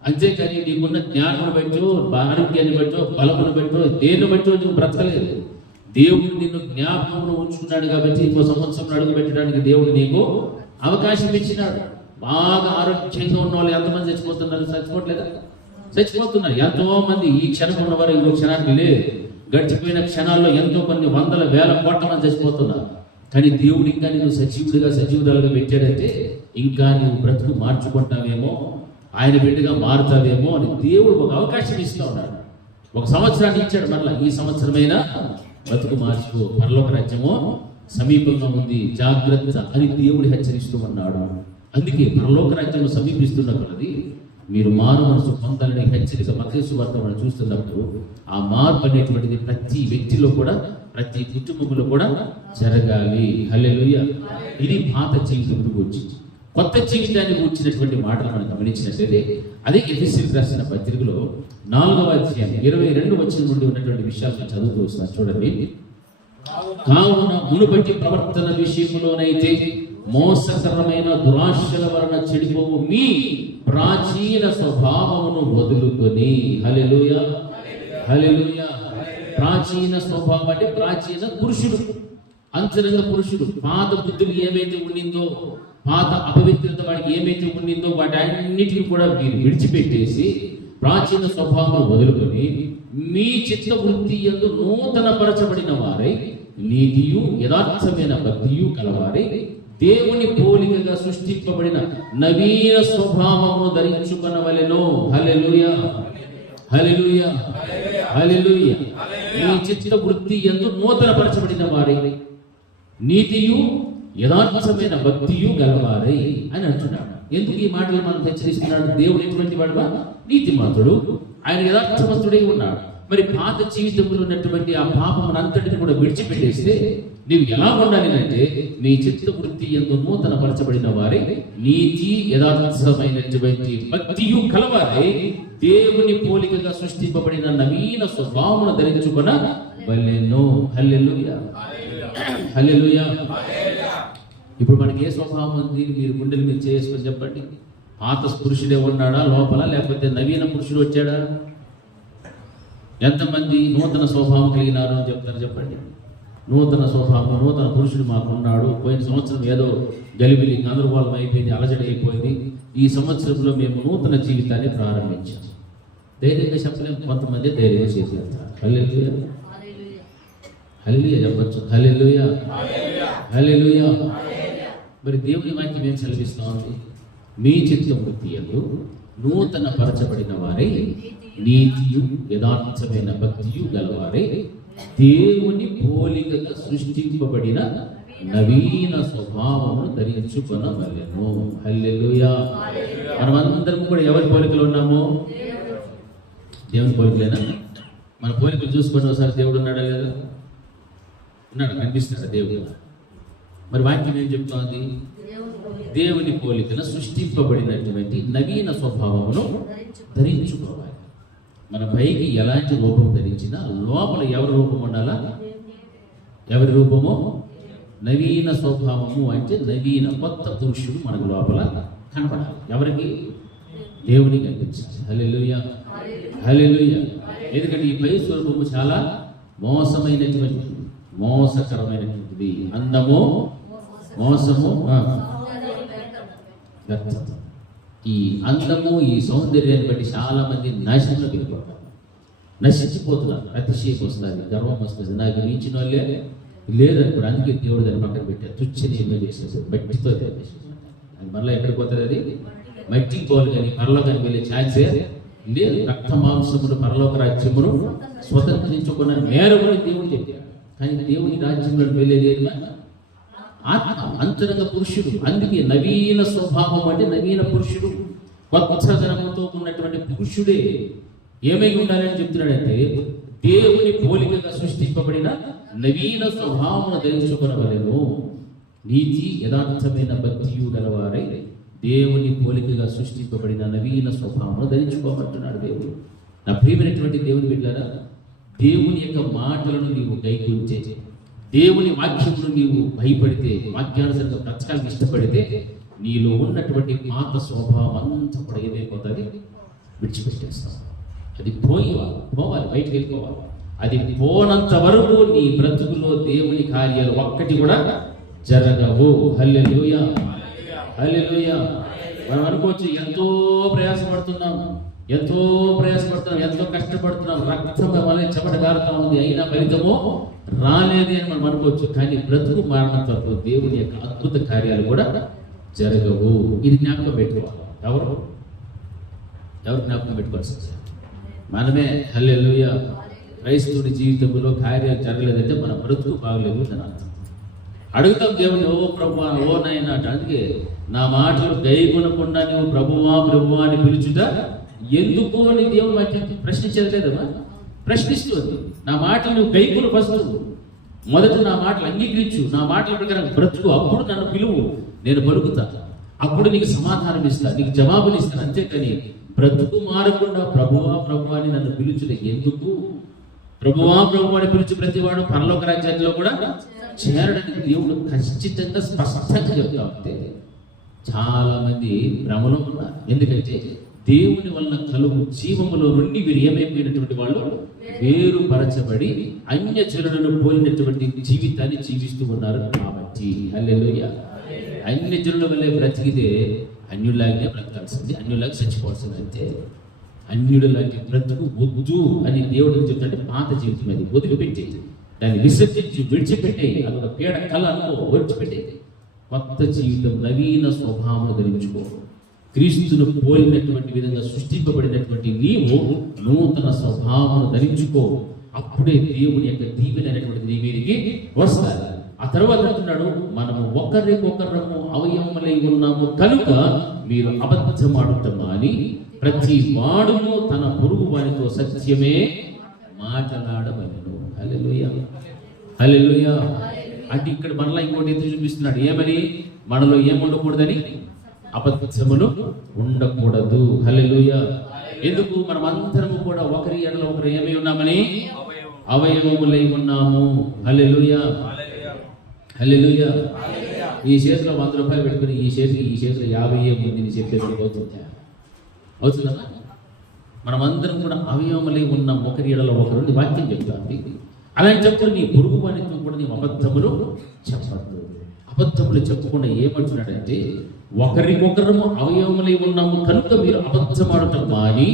అంతేకాని నీకున్న జ్ఞానం బట్టో, ఆరోగ్యాన్ని బట్టో, బలమును బట్టో, దేన్ని బట్టో నువ్వు బ్రతకలేదు. దేవుడు నిన్ను జ్ఞాపకంలో ఉంచుకున్నాడు కాబట్టి ఇంకో సంవత్సరం అడుగు పెట్టడానికి దేవుడు నీకు అవకాశం ఇచ్చినాడు. బాగా ఆరోగ్యంగా ఉన్న వాళ్ళు ఎంతమంది చచ్చిపోతున్నారు, చచ్చిపోవట్లేదా? చచ్చిపోతున్నారు. ఎంతో మంది ఈ క్షణం ఉన్నవారు ఇంకో క్షణానికి లేదు. గడిచిపోయిన క్షణాల్లో ఎంతో కొన్ని వందల వేల కోట్ల మంది చచ్చిపోతున్నారు. కానీ దేవుడు ఇంకా నీవు సజీవుడిగా, సజీవురాలుగా పెట్టాడంటే ఇంకా నీవు బ్రతుకు మార్చుకుంటావేమో, ఆయన బిడ్డగా మారుతావేమో అని దేవుడు ఒక అవకాశం ఇస్తూ ఉన్నాడు. ఒక సంవత్సరాన్ని ఇచ్చాడు. మరలా ఈ సంవత్సరమైనా బ్రతుకు మార్చుకో, పరలోక రాజ్యము సమీపంగా ఉంది, జాగ్రత్త అని దేవుడు హెచ్చరిస్తూ ఉన్నాడు. అందుకే పరలోక రాజ్యం సమీపిస్తున్న కొలది మీరు మారు మనసు పొందాలని హెచ్చరిక మత్తయి సువార్త మనం చూస్తున్నప్పుడు ఆ మార్పు అనేటువంటిది ప్రతి వ్యక్తిలో కూడా, ప్రతి కుటుంబంలో కూడా జరగాలి. హల్లెలూయా. ఇది పాత జీవితం గురించి. కొత్త జీవితాన్ని కూర్చున్నటువంటి మాటలు మనం గమనించినట్లయితే అదే ఎఫెసీయులకు రాసిన పత్రికలో 4వ అధ్యాయం 22 వచనం నుండి ఉన్నటువంటి విషయాలను చదువుతూ వస్తున్నాను, చూడండి. కావున మునుపటి ప్రవర్తన విషయంలోనైతే మోసకరమైన దురాశల వలన చెడిపోవు మీ ప్రాచీన స్వభావమును వదులుకొని, హల్లెలూయా, హల్లెలూయా. ప్రాచీన స్వభావం అంటే ప్రాచీన పురుషుడు, అంతరంగ పురుషుడు. పాత బుద్ధులు ఏమైతే ఉండిందో, పాత అపవిత్రత వాడికి ఏమైతే ఉండిందో వాటి అన్నిటిని కూడా మీరు విడిచిపెట్టేసి ప్రాచీన స్వభావం వదులుకొని మీ చిత్త వృత్తి యందు నూతన పరచబడిన వారై నీతియు యథార్థమైన భక్తియు కలవారై దేవుని పోలికగా సృష్టింపబడిన నవీన స్వభావమును ధరించుకొనవలెను. హల్లెలూయా, హల్లెలూయా, హల్లెలూయా. మీ చిత్త వృత్తి యందు నూతన పరచబడిన వారై నీతియు యథార్థమైన భక్తియు గలవారై అని అంటున్నాడు. ఎందుకు ఈ మాటలు మనం హెచ్చరిస్తున్నాడు? దేవుడు ఎటువంటి వాడు? నీతిమంతుడు, ఆయన యథార్థవంతుడై ఉన్నాడు. మరి పాత జీవితంలో ఉన్నటువంటి ఆ పాపమును అంతటిని కూడా విడిచిపెట్టేస్తే నీవు ఎలా ఉండాలి అంటే నీ చిత్త వృత్తి యందు నూతన పరచబడిన వారే నీతి యథార్థమైనటువంటి భక్తియు కలవారై దేవుని పోలికగా సృష్టింపబడిన నవీన స్వభావమును ధరించుకొన వలెను. హల్లెలూయా, హల్లెలూయా. ఇప్పుడు మనకి ఏ స్వభావం ఉంది? మీరు గుండెలు మీరు చేసుకొని చెప్పండి. పాత పురుషుడే ఉన్నాడా లోపల, లేకపోతే నవీన పురుషుడు వచ్చాడా? ఎంతమంది నూతన స్వభావం కలిగినారు అని చెప్తారు చెప్పండి. నూతన స్వభావం, నూతన పురుషుడు మాకు ఉన్నాడు. పోయిన సంవత్సరం ఏదో గలిబిలి గందరగోళం అయిపోయింది, అలజడి అయిపోయింది. ఈ సంవత్సరంలో మేము నూతన జీవితాన్ని ప్రారంభించాం. ధైర్యంగా చెప్పలేము, కొంతమంది ధైర్యంగా చేసేస్తారు. హల్లెలూయా, హల్లెలూయా చెప్పచ్చు. హల్లెలూయా, హల్లెలూయా. మరి దేవుని వాక్యం ఏం సెలవిస్తా ఉంది? మీ చిత్త వృత్తి యందు నూతన పరచబడిన వారై నీతియు యథార్థమైన భక్తియు గలవారై దేవుని పోలికగా సృష్టింపబడిన నవీన స్వభావమును ధరించుకొనవలెను. హల్లెలూయా. మనమందరం కూడా ఎవరి పోలికలు ఉన్నామో? దేవుని పోలికలేనా? మన పోలికలు చూసుకొని ఒకసారి దేవుడు ఉన్నాడా లేదా? ఉన్నాడు, కనిపిస్తాడా దేవుడు? మరి వాక్యం ఏం చెప్తోంది? దేవుని పోలికన సృష్టింపబడినటువంటి నవీన స్వభావమును ధరించుకోవాలి. మన పైకి ఎలాంటి రూపం ధరించినా లోపల ఎవరి రూపం ఉండాలా? ఎవరి రూపము? నవీన స్వభావము అంటే నవీన కొత్త పురుషుడు మనకు లోపల కనపడాలి. ఎవరికి? దేవునికి కనిపించాలి. హల్లెలూయా, హల్లెలూయా. ఎందుకంటే ఈ పై స్వరూపము చాలా మోసకరమైనటువంటిది. అందము, మోసము, వ్యర్థత. ఈ అందము, ఈ సౌందర్యాన్ని బట్టి చాలా మంది నాశనంలో వెళ్ళిపోతారు, నశించిపోతున్నారు. అతిశయం వస్తుంది, గర్వం వస్తుంది. నాకు మించిన వాళ్ళే లేదు అనుకోరు. అందుకే దేవుడు దాన్ని పక్కన పెట్టారు. తుచ్చనీయంగా చేసేసారు, మట్టితో చేసేసారు. అది మరలా ఎక్కడికి పోతుంది? అది మట్టికి పోవాలి, కానీ పరలోకానికి వెళ్ళే ఛాన్సే లేదు. రక్త మాంసములు పరలోక రాజ్యమును స్వతంత్రించుకున్న నేరమని దేవుడు చెప్పాడు. కానీ దేవుని రాజ్యంలో వెళ్ళేది ఆత్మ, అంతరంగ పురుషుడు. అందుకే నవీన స్వభావం అంటే నవీన పురుషుడు, కొత్తదనముతో ఉన్నటువంటి పురుషుడే ఏమై ఉండాలని చెప్తున్నాడంటే దేవుని పోలికగా సృష్టింపబడిన నవీన స్వభావమును ధరించుకొనవలెను. నీతి యథార్థమైన భక్తియు గలవారై దేవుని పోలికగా సృష్టింపబడిన నవీన స్వభావమును ధరించుకోమంటున్నాడు దేవుడు. నా ప్రియమైనటువంటి దేవుని బిడ్డలారా, దేవుని యొక్క మాటలను నీవు గైకొంటే, దేవుని వాక్యమును నీవు భయపడితే, వాక్యానుసరంగా బ్రతకాలని ఇష్టపడితే, నీలో ఉన్నటువంటి పాత స్వభావం అంతా కూడా ఏమైపోతుంది? విడిచిపెట్టేస్తావు. అది పోవాలి, బయటకు వెళ్ళిపోవాలి. అది పోనంత వరకు నీ బ్రతుకులో దేవుని కార్యాలు ఒక్కటి కూడా జరగవు. హల్లెలూయా, హల్లెలూయా. మనం అనుకోవచ్చు, ఎంతో ప్రయాసపడుతున్నాం, ఎంతో కష్టపడుతున్నాం, రక్తం వల్ల చెమట కారుతా ఉంది, అయినా ఫలితము రాలేదే అని మనం అనుకోవచ్చు. కానీ బ్రతుకు మారినంత వరకు దేవుని యొక్క అద్భుత కార్యాలు కూడా జరగవు. ఇది జ్ఞాపకం పెట్టుకోవాలి. ఎవరు జ్ఞాపకం పెట్టుకోవాల్సింది? మనమే. హల్లెలూయా. క్రైస్తవుడి జీవితంలో కార్యాలు జరగలేదంటే మన బ్రతుకు బాగలేదు అని అర్థం. అడుగుతాం దేవుని, ఓ ప్రభువా, ఓ నాయనా. అందుకే నా మాటలు గైకొనకుండా నువ్వు ప్రభువా అని పిలుచుట ఎందుకు అని దేవుని వాక్యం ప్రశ్నించలేదమ్మా? ప్రశ్నిస్తుంది. నా మాటలు నువ్వు గైకొను. ఫస్ట్ మొదట నా మాటలు అంగీకరించు, నా మాటల ప్రకారం బ్రతుకు. అప్పుడు నన్ను పిలువు, నేను పలుకుతా. అప్పుడు నీకు సమాధానం ఇస్తా, నీకు జవాబులు ఇస్తాను. అంతేకాని బ్రతుకు మారకుండా ప్రభువా అని నన్ను పిలుచుట ఎందుకు? ప్రభువా అని పిలుచు ప్రతివాడు పరలోక రాజ్యాల్లో కూడా చేరడానికి దేవుడు ఖచ్చితంగా స్పష్టంగా చెప్తా ఉంటే చాలా మంది భ్రమలో ఉన్నారు. ఎందుకంటే దేవుని వలన కలుగు జీవములో నుండి వీరు ఏమైపోయినటువంటి వాళ్ళు వేరుపరచబడి అన్యజనులను పోలినటువంటి జీవితాన్ని జీవిస్తూ ఉన్నారు. కాబట్టి హల్లెలూయా. అన్యజనుల వల్లే బ్రతికితే అన్యులాగే బ్రతకాల్సింది, అన్యులాగా చచ్చిపోవాల్సింది. అంతే. అన్యుడు లాంటి బ్రతుకు వద్దు అని దేవుడు చెప్తుంటే పాత జీవితం అది వదిలిపెట్టి దాన్ని విసర్జించి విడిచిపెట్టే, అదొక పీడ కళ అనుకో, విడిచిపెట్టే కొత్త జీవితం, నవీన స్వభావం ధరించుకో. క్రీస్తును పోలినటువంటి విధంగా సృష్టింపబడినటువంటి నీవు నూతన స్వభావం ధరించుకో. అప్పుడే దేవుని యొక్క దీవెన అనేటువంటిది నీ మీదికి వస్తారు. ఆ తర్వాత అంటున్నాడు, మనము ఒకరికొకరము అవయవములై ఉన్నాము కనుక మీరు అబద్ధమాడుతాము అని ప్రతి వాడును తన పొరుగు వారితో సత్యమే మాట్లాడవలెను. హల్లెలూయా, హల్లెలూయా. అంటే ఇక్కడ మనలో ఇంకోటి ఎత్తు చూపిస్తున్నాడు. ఏమని? మనలో ఏముండకూడదని? అబద్ధములు ఉండకూడదు. హల్లెలూయా. ఎందుకు? మనం అందరము కూడా ఒకరి ఎడల ఒకరు ఏమై ఉన్నామని? అవయవములై ఉన్నాము. హల్లెలూయా, హల్లెలూయా. ఈ చేతిలో 100 రూపాయలు పెట్టుకుని ఈ చేతిలో 50 మంది నీ చేతిలో అవుతుందా? మనం అందరం కూడా అవయవములై ఉన్నాం ఒకరి ఎడల ఒకరు. వాక్యం చెప్తాంది. అలాంటప్పుడు నీ పొరుగు వారితో కూడా నీ అబద్ధములు చెప్పద్దు. అబద్ధములు చెప్పకుండా ఏమంటున్నాడంటే, ఒకరికొకరము అవయవములై ఉన్నాము కనుక మీరు అబద్ధమాడటం మాని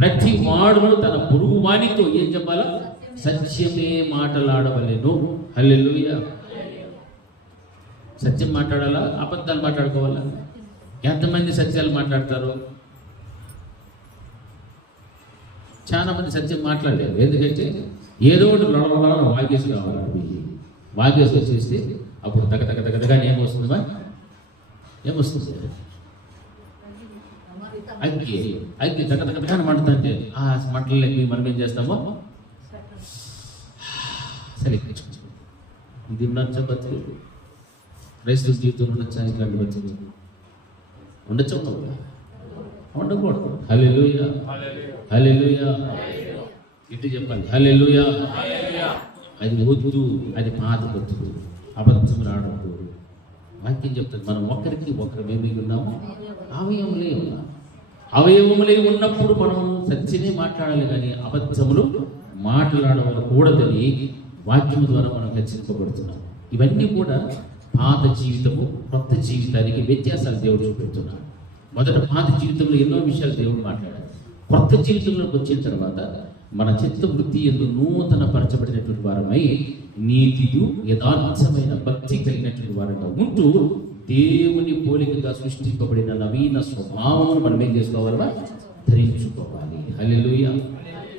ప్రతి వాడును తన పొరుగు వానితో ఏం చెప్పాలా? సత్యమే మాట్లాడవలెను. హల్లెలూయా. సత్యం మాట్లాడాలా? అబద్ధాలు మాట్లాడుకోవాలా? ఎంతమంది సత్యాలు మాట్లాడతారు? చాలా మంది సత్యం మాట్లాడలేరు. ఎందుకంటే ఏదో ఒకటి వాగేసి కావాలి. వాగేసి వచ్చేస్తే అప్పుడు తగ ఏమొస్తుందా? ఏమొస్తుంది? అగ్గి తగ మండుతుంటే ఆ మంటలకి మనం ఏం చేస్తామో సరే. ఇది ఉండొచ్చా బతుకు? క్రైస్తవ జీవితంలో ఉండొచ్చా? ఇట్లాంటి బతుకు ఉండొచ్చా? ఉండకూడదు. హల్లెలూయా, హల్లెలూయా. ఇటు చెప్పాలి హల్లెలూయా. అది వద్దు, అది పాత బతుకు. అబద్ధములు ఆడకూడదు. వాక్యం చెప్తుంది మనం ఒకరికి ఒకరు ఏమై ఉన్నాము, అవయవములే ఉన్నాము. అవయవములే ఉన్నప్పుడు మనం సత్యమే మాట్లాడాలి, కానీ అబద్ధములు మాట్లాడకూడదని వాక్యం ద్వారా మనం హెచ్చరింపబడుతున్నాం. ఇవన్నీ కూడా పాత జీవితము కొత్త జీవితానికి వ్యత్యాసాలు దేవుడు చూపెడుతున్నాడు. మొదట పాత జీవితంలో ఎన్నో విషయాలు దేవుడు మాట్లాడాడు. కొత్త జీవితంలోకి వచ్చిన తర్వాత మన చిత్త వృత్తి ఎందు నూతన పరచబడినటువంటి వారమై నీతియు యథార్థమైన భక్తి కలిగినటువంటి వారంగా ఉంటూ దేవుని పోలికగా సృష్టింపబడిన నవీన స్వభావం మనం ఏం చేసుకోవాలా, ధరించుకోవాలి. హల్లెలూయా,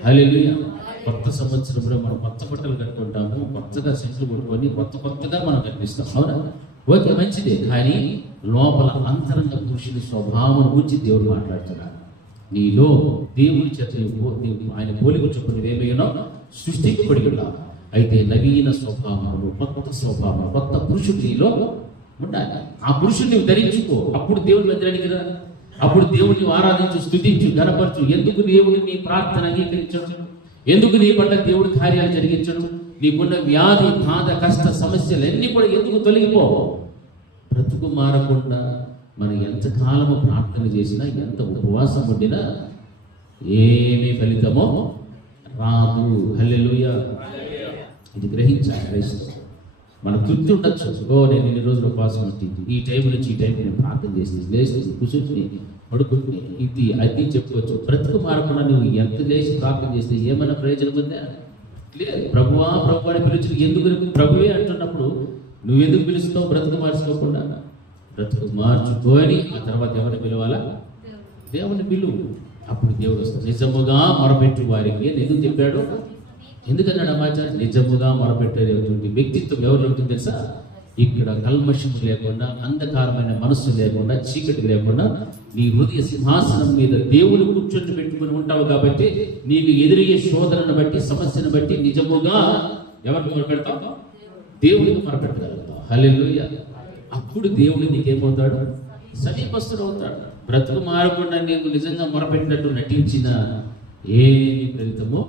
హల్లెలూయా. కొత్త సంవత్సరంలో మనం కొత్త బట్టలు కట్టుకుంటాము, కొత్తగా సెంట్లు కొట్టుకొని కొత్తగా మనం కనిపిస్తాం. అవునా? ఓకే, మంచిదే. కానీ లోపల అంతరంగ పురుషుని స్వభావం గురించి దేవుడు మాట్లాడుతున్నాడు. నీలో దేవుని చేత ఆయన పోలిక చొప్పున ఏమైనా సృష్టింపబడి ఉన్నావు. అయితే నవీన స్వభావము, కొత్త స్వభావం, కొత్త పురుషుడు నీలో ఉండాలి. ఆ పురుషుడిని ధరించుకో. అప్పుడు దేవుని మందిరానికి రా. అప్పుడు దేవుడిని ఆరాధించు, స్తుతించు, గణపరచు. ఎందుకు దేవుడిని నీ ప్రార్థన అంగీకరించడం, ఎందుకు నీ పట్ల దేవుడి కార్యాలు జరిగించడం, నీకున్న వ్యాధి, బాధ, కష్ట సమస్యలన్నీ కూడా ఎందుకు తొలగిపో. బ్రతుకు మారకుండా మనం ఎంతకాలము ప్రార్థన చేసినా, ఎంత ఉపవాసం ఉండినా ఏమీ ఫలితమో రాదు. హల్లెలూయా. ఇది గ్రహించాలి క్రైస్తవులు. మన తృప్తి ఉండొచ్చు. నేను ఇన్ని రోజులు ఉపవాసం ఉంటే ఈ టైం నుంచి ఈ టైంకి నేను ప్రార్థన చేసి లేచి కూర్చుని పడుకుంటుని ఇది అది చెప్పుకోవచ్చు. బ్రతుకు మారకుండా నువ్వు ఎంత లేచి ప్రార్థన చేస్తే ఏమైనా ప్రయోజనం ఉందా? లేదు. ప్రభువా ప్రభు అని పిలుచు. ఎందుకు ప్రభువే అంటున్నప్పుడు నువ్వెందుకు పిలుస్తావు? బ్రతుకు మార్చుకోకుండా. బ్రతుకు మార్చుకొని ఆ తర్వాత ఎవరిని పిలవాలా? దేవుని పిలువు. అప్పుడు దేవుడు వస్తాడు. నిజముగా మొరపెట్టు వారికి ఎందుకు చెప్పాడు? ఎందుకన్నాడు అమాచారం? నిజముగా మొరపెట్టేటువంటి వ్యక్తిత్వం ఎవరు ఉంటుంది తెలుసా? ఇక్కడ కల్మషం లేకుండా, అంధకారమైన మనస్సు లేకుండా, చీకటి లేకుండా నీ హృదయ సింహాసనం మీద దేవుడు కూర్చొని పెట్టుకుని ఉంటావు. కాబట్టి నీకు ఎదురయ్యే శోధనను బట్టి, సమస్యను బట్టి నిజముగా ఎవరికి మొరపెడతావు? దేవుడికి మొరపెట్టగలుగుతావు. హల్లెలూయా. అప్పుడు దేవుడు నీకేమవుతాడు? సమీపస్తుడు అవుతాడు. బ్రతుకు మారకుండా నీకు నిజంగా మొరపెట్టినట్టు నటించిన ఏమి ఫలితమో,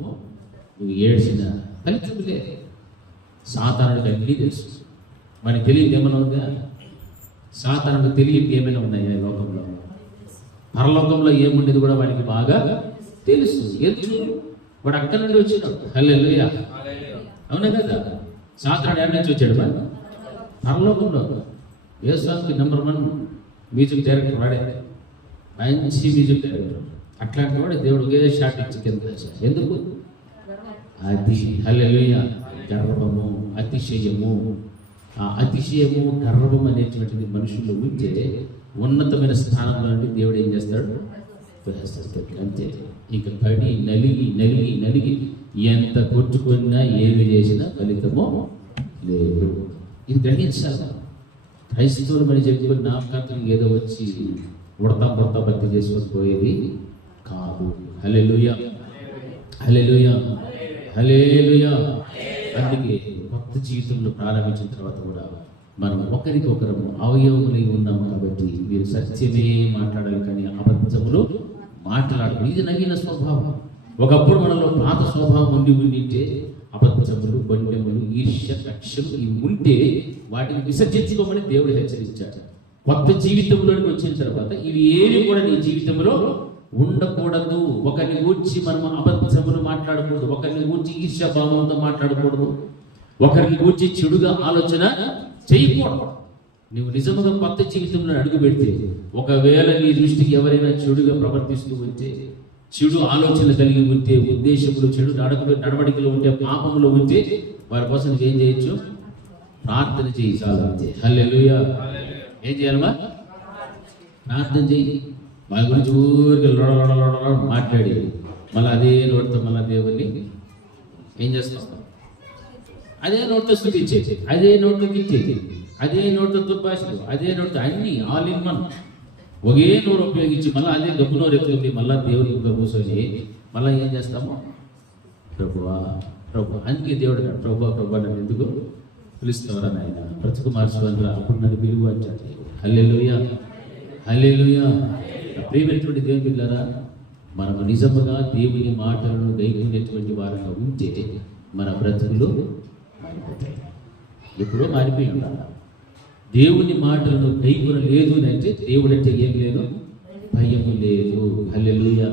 నువ్వు ఏడ్చిన ఫలితం లేదు. సాతానుడికి అన్నీ తెలుసు. మనకి తెలియదు ఏమైనా ఉందా? సాతానుడికి తెలియదు ఏమైనా ఉన్నాయా ఈ లోకంలో? పరలోకంలో ఏముండేది కూడా వాడికి బాగా తెలుసు. ఎందుకు? వాడు అక్కడి నుండి వచ్చినాడు. హల్లెలూయా. అవునా కదా? సాతానుడు ఎక్కడి నుంచి వచ్చాడు? పరలోకంలో. యేసుకి నెంబర్ 1 మ్యూజిక్ డైరెక్టర్ వాడే. మంచి మ్యూజిక్ డైరెక్టర్. అట్లాంటి వాడు దేవుడు ఒకే షాట్ ఇచ్చి కింద వేశాడు. ఎందుకు? అది హల్లెలూయా. గర్వము, అతిశయము. ఆ అతిశయము, గర్వం అనేటువంటిది మనుషుల్లో ఉంటే ఉన్నతమైన స్థానంలో నుండి దేవుడు ఏం చేస్తాడు? అంతే. ఇక పడి నలిగి నలిగి నలిగి ఎంత కొట్టుకున్నా ఏమి చేసినా ఫలితమో లేదు. ఇది గ్రహించాలి. క్రైస్తవులు మరి చెప్పుకొని నామకార్థం ఏదో వచ్చి ఉడతా భక్తి చేసుకొని పోయేది కాదు. హల్లెలూయా, హల్లెలూయా, హల్లెలూయా. అందుకే కొత్త జీవితంలో ప్రారంభించిన తర్వాత కూడా మనం ఒకరికొకరు అవయవములై ఉన్నాము. కాబట్టి మీరు సత్యమే మాట్లాడాలి, కానీ అబద్ధములు మాట్లాడాలి. ఇది నవీన స్వభావం. ఒకప్పుడు మనలో పాత స్వభావం ఉండింటే అబద్ధములు, గొండెములు, ఈర్ష్య, కక్షలు ఇవి ఉంటే వాటిని విసర్జించుకోమని దేవుడు హెచ్చరించాడు. కొత్త జీవితంలోకి వచ్చిన తర్వాత ఇవి ఏవి కూడా నీ జీవితంలో ఉండకూడదు. ఒకరిని గూర్చి మనం అబద్ధములు మాట్లాడకూడదు. ఒకరిని గూర్చి ఈర్ష్య భావంతో మాట్లాడకూడదు. ఒకరిని గూర్చి చెడుగా ఆలోచన చేయకూడదు. నువ్వు నిజంగా కొత్త జీవితంలో అడుగు పెడితే ఒకవేళ నీ దృష్టికి ఎవరైనా చెడుగా ప్రవర్తిస్తూ ఉంటే, చెడు ఆలోచన కలిగి ఉంటే, ఉద్దేశములు, చెడు నడవడికలు ఉంటే, పాపములు ఉంటే వారి కోసం నువ్వేం చేయొచ్చు? ప్రార్థన చేయి. చాలా అంతే. హల్లెలూయా. ఏం చేయాలమ్మా? ప్రార్థన చేయి. వాళ్ళ గురించి ఊరికి మాట్లాడి మళ్ళీ అదే నోటితో మళ్ళీ దేవుణ్ణి ఏం చేస్తాం? అదే నోటితో స్తుతించేది, అదే నోటితో గిచ్చేది, అదే నోటితో దుర్భాషలు, అదే నోటితో అన్ని ఆల్ ఇన్ వన్ ఒకే నోరు ఉపయోగించి మళ్ళీ అదే గొప్ప నోరు ఎక్కువ మళ్ళీ దేవుడి కూర్చొని మళ్ళీ ఏం చేస్తాము? ప్రభువా ప్రభు. అందుకే దేవుడు ప్రభు ప్రభు నన్ను ఎందుకు పిలుస్తావరా నాయన? బ్రతుకు మార్చుకోవాలరా, అప్పుడు నన్ను పిలువు అంటాడు. హల్లెలూయా, హల్లెలూయా. ప్రియమైనటువంటి దేవుని బిడ్డలారా, మనము నిజముగా దేవుని మాటలను గైకొనేటువంటి వారంగా ఉంటే మన బ్రతుకులు మారిపోతాయి. ఎప్పుడో మారిపోయి ఉండాలి. దేవుని మాటలను కైకొన లేదు అంటే దేవుడంటే ఏం లేదు, భయము లేదు. హల్లెలూయా.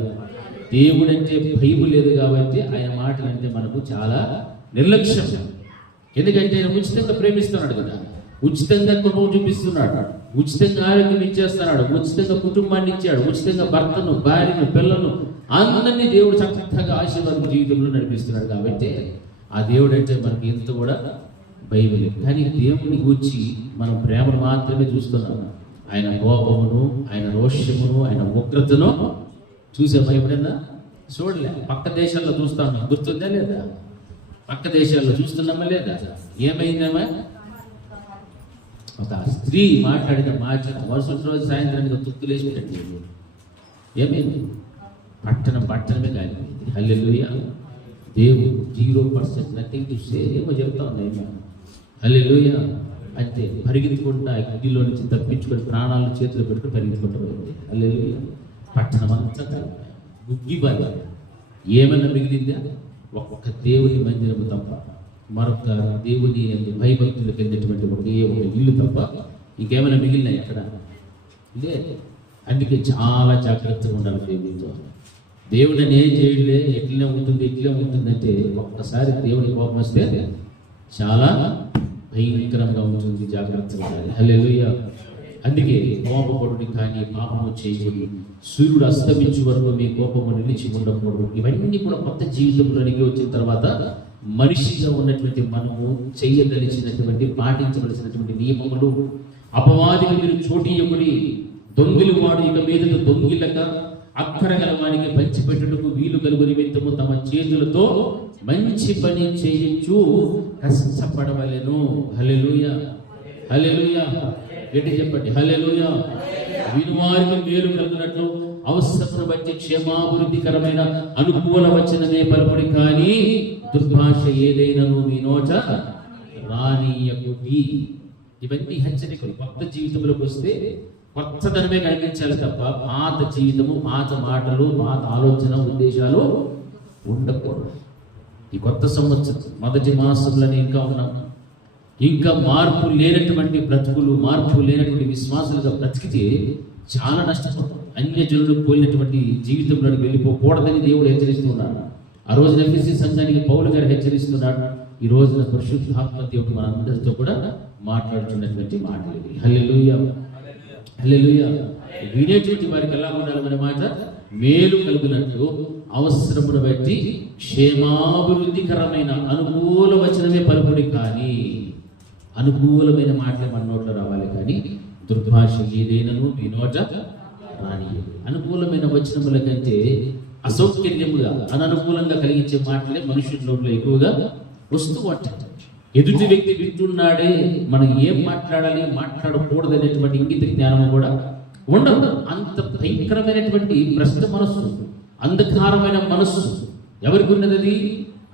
దేవుడంటే భయము లేదు కాబట్టి ఆయన మాటలు అంటే మనకు చాలా నిర్లక్ష్యం. ఎందుకంటే ఆయన ఉచితంగా ప్రేమిస్తున్నాడు కదా, ఉచితంగా కృప చూపిస్తున్నాడు, ఉచితంగా ఆరోగ్యం ఇచ్చేస్తున్నాడు, ఉచితంగా కుటుంబాన్ని ఇచ్చాడు, ఉచితంగా భర్తను, భార్యను, పిల్లలను అందరినీ దేవుడు చక్కగా ఆశీర్వాదం జీవితంలో నడిపిస్తున్నాడు. కాబట్టి ఆ దేవుడు అంటే మనకి ఎంత కూడా భయం లేదు. కానీ దేవుని గూర్చి మనం ప్రేమను మాత్రమే చూస్తున్నాం. ఆయన కోపమును, ఆయన రోషమును, ఆయన ఉగ్రతను చూసామా ఎప్పుడైనా? చూడలే. పక్క దేశాల్లో చూస్తాం, గుర్తుందా లేదా? పక్క దేశాల్లో చూస్తున్నామా లేదా? ఏమైందమ్మా? ఒక స్త్రీ మాట్లాడిన మాట మరుసటి రోజు సాయంత్రానికి తుత్తులేసి పెట్టండి. ఏమైంది? పట్టణమే కాలిపోయింది. హల్లెలూయా. దేవుడు 0% నథింగ్ టు సే ఏమో చెప్తా ఉన్నాయి. హల్లెలూయా. అంటే పరిగెత్తుకుంటా అగ్నిలో నుంచి తప్పించుకొని ప్రాణాలను చేతులు పెట్టుకుని పరిగెత్తుకుంటూ పోయింది. హల్లెలూయా. పట్టణం అంతా కాలిపోయింది, గుగ్గిబాలి. ఏమైనా మిగిలిందా? ఒక్క దేవుని మందిరము తప్ప, మరొక దేవుని భయభక్తులకు వెళ్ళినటువంటి ఒకే ఒక ఇల్లు తప్ప ఇంకేమైనా మిగిలినాయి అక్కడ? లేదు. అందుకే చాలా జాగ్రత్తగా ఉండాలి దేవుడితో. దేవుడు ఏం చేయలే, ఎట్లనే ఉంటుందంటే ఒక్కసారి దేవుని కోపం వస్తే చాలా భయంకరంగా ఉంటుంది. జాగ్రత్తగా ఉండాలి. హల్లెలూయా. అందుకే కోపపడుడి కానీ పాపము చేయకూడదు, సూర్యుడు అస్తమించే వరకు మీ కోపము నిలిచి ఉండకూడదు. ఇవన్నీ కూడా కొత్త జీవితంలోనికి వచ్చిన తర్వాత మనిషిగా ఉన్నటువంటి మనము చేయదలిచినటువంటి, పాటించవలసినటువంటి నియమములు. అపవాదికి మీరు చోటీయకుడి, దొంగిలు వాడు ఇక మీదట దొంగిలక అక్కరగల వానికి పంచిపెట్టుటకు వీలు కలుగు నిమిత్తము తమ చేతులతో మంచి పని చేయించు కష్టపడవలెను. హల్లెలూయా. హల్లెలూయా. గట్టి చెప్పండి. హల్లెలూయా. వినువారికి మేలు కలుగునట్లు అవసరమును బట్టి క్షేమాభివృద్ధికరమైన అనుకూల వచనమే పలుకుడి, కానీ దుర్భాష ఏదైనను మీ నోట రానీయకుడి. ఇవన్నీ హెచ్చరికలు. కొత్త జీవితంలోకి వస్తే కొత్తదనమే కనిపించాలి తప్ప పాత జీవితము, పాత మాటలు, పాత ఆలోచన, ఉద్దేశాలు ఉండకూడదు. ఈ కొత్త సంవత్సరం మొదటి మాసంలోనే ఇంకా ఉన్నాం. ఇంకా మార్పు లేనటువంటి బ్రతుకులు, మార్పు లేనటువంటి విశ్వాసాలుగా బ్రతికితే చాలా నష్టపోతాం. అన్యజనులు పోలినటువంటి జీవితంలోకి వెళ్ళిపోకూడదని దేవుడు హెచ్చరిస్తున్నాడు. ఆ రోజున ఎఫెసీ సంఘానికి పౌలు గారు హెచ్చరిస్తున్నాడు. ఈ రోజున పరిశుద్ధాత్మ దేవుడు మన అందరితో కూడా మాట్లాడుతున్నటువంటి మాటలు. హల్లెలూయా. హల్లెలూయా. వినేటువంటి వారికి ఎలా ఉండాలనే మాట, మేలు కలుగునట్లు అవసరమును బట్టి క్షేమాభివృద్ధికరమైన అనుకూల వచనమే పలుకుడి, కానీ అనుకూలమైన మాటలే మన నోట్లో రావాలి, కానీ దుర్భాష ఏదైనను మీ నోట రాని. అనుకూలమైన వచనముల కంటే అసౌకర్యముగా, అననుకూలంగా కలిగించే మాటలే మనుషుల నోట్లో ఎక్కువగా వస్తూ ఉంటాయి. ఎదుటి వ్యక్తి వింటున్నాడే, మనం ఏం మాట్లాడాలి, మాట్లాడకూడదు అనేటువంటి ఇంగిత జ్ఞానం కూడా ఉండదు. అంత భయంకరమైనటువంటి భ్రష్ట మనస్సు, అంధకారమైన మనస్సు ఎవరికి ఉన్నది?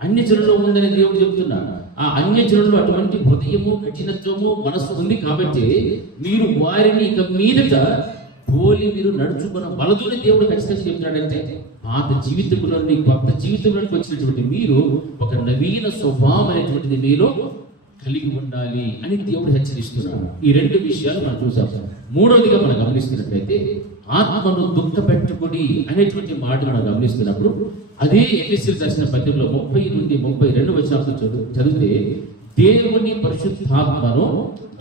అన్యజనుల్లో ఉందని దేవుడు చెబుతున్నాడు. ఆ అన్యజనుల్లో అటువంటి హృదయము, కఠినత్వము, మనస్సు ఉంది కాబట్టి మీరు వారిని ఇక మీదట పోలి మీరు నడుచుకున్న వలదుని దేవుడు ఖచ్చితంగా చెప్తున్నాడంటే, పాత జీవితంలోని కొత్త జీవితంలోకి వచ్చినటువంటి మీరు ఒక నవీన స్వభావం అనేటువంటిది మీలో కలిగి ఉండాలి అని దేవుడు హెచ్చరిస్తున్నాడు. ఈ రెండు విషయాలు మనం చూసాం. మూడవదిగా మనం గమనిస్తున్నట్లయితే, ఆత్మను దుఃఖపెట్టుకుని అనేటువంటి మాట మనం గమనిస్తున్నప్పుడు, అదే ఎఫెసీయులకు రాసిన పత్రికలో 30 నుండి 32 వచనాలు చదివితే, దేవుని పరిశుద్ధాత్మను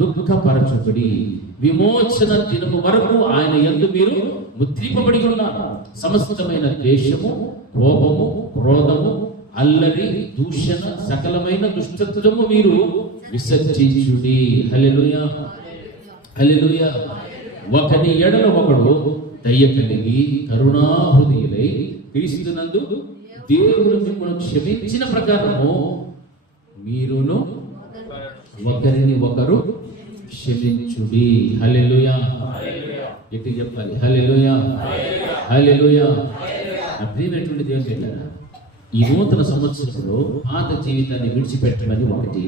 దుఃఖపరచుకుడి, విమోచన దినము వరకు ఆయన యందు మీరు ముద్రింపబడి ఉన్నారు. సమస్తమైన ద్వేషము, కోపము, క్రోధము, అల్లరి, దూషణ, సకలమైన దుష్టత్వము మీరు విసర్జించుడి. హల్లెలూయా. హల్లెలూయా. ఒకని ఎడల ఒకడు దయ కలిగి కరుణాహృదయులై క్రీస్తునందు దేవుడు మిమ్మల్ని క్షమించిన ప్రకారము మీరును ఒకరిని ఒకరు క్షమించుడి. హల్లెలూయా. ఎట్టి చెప్పాలి? హల్లెలూయా. హల్లెలూయా. నా ప్రియమైనటువంటి దేవుని బిడ్డలారా, ఈ నూతన సంవత్సరంలో పాత జీవితాన్ని విడిచిపెట్టమని ఒకటి,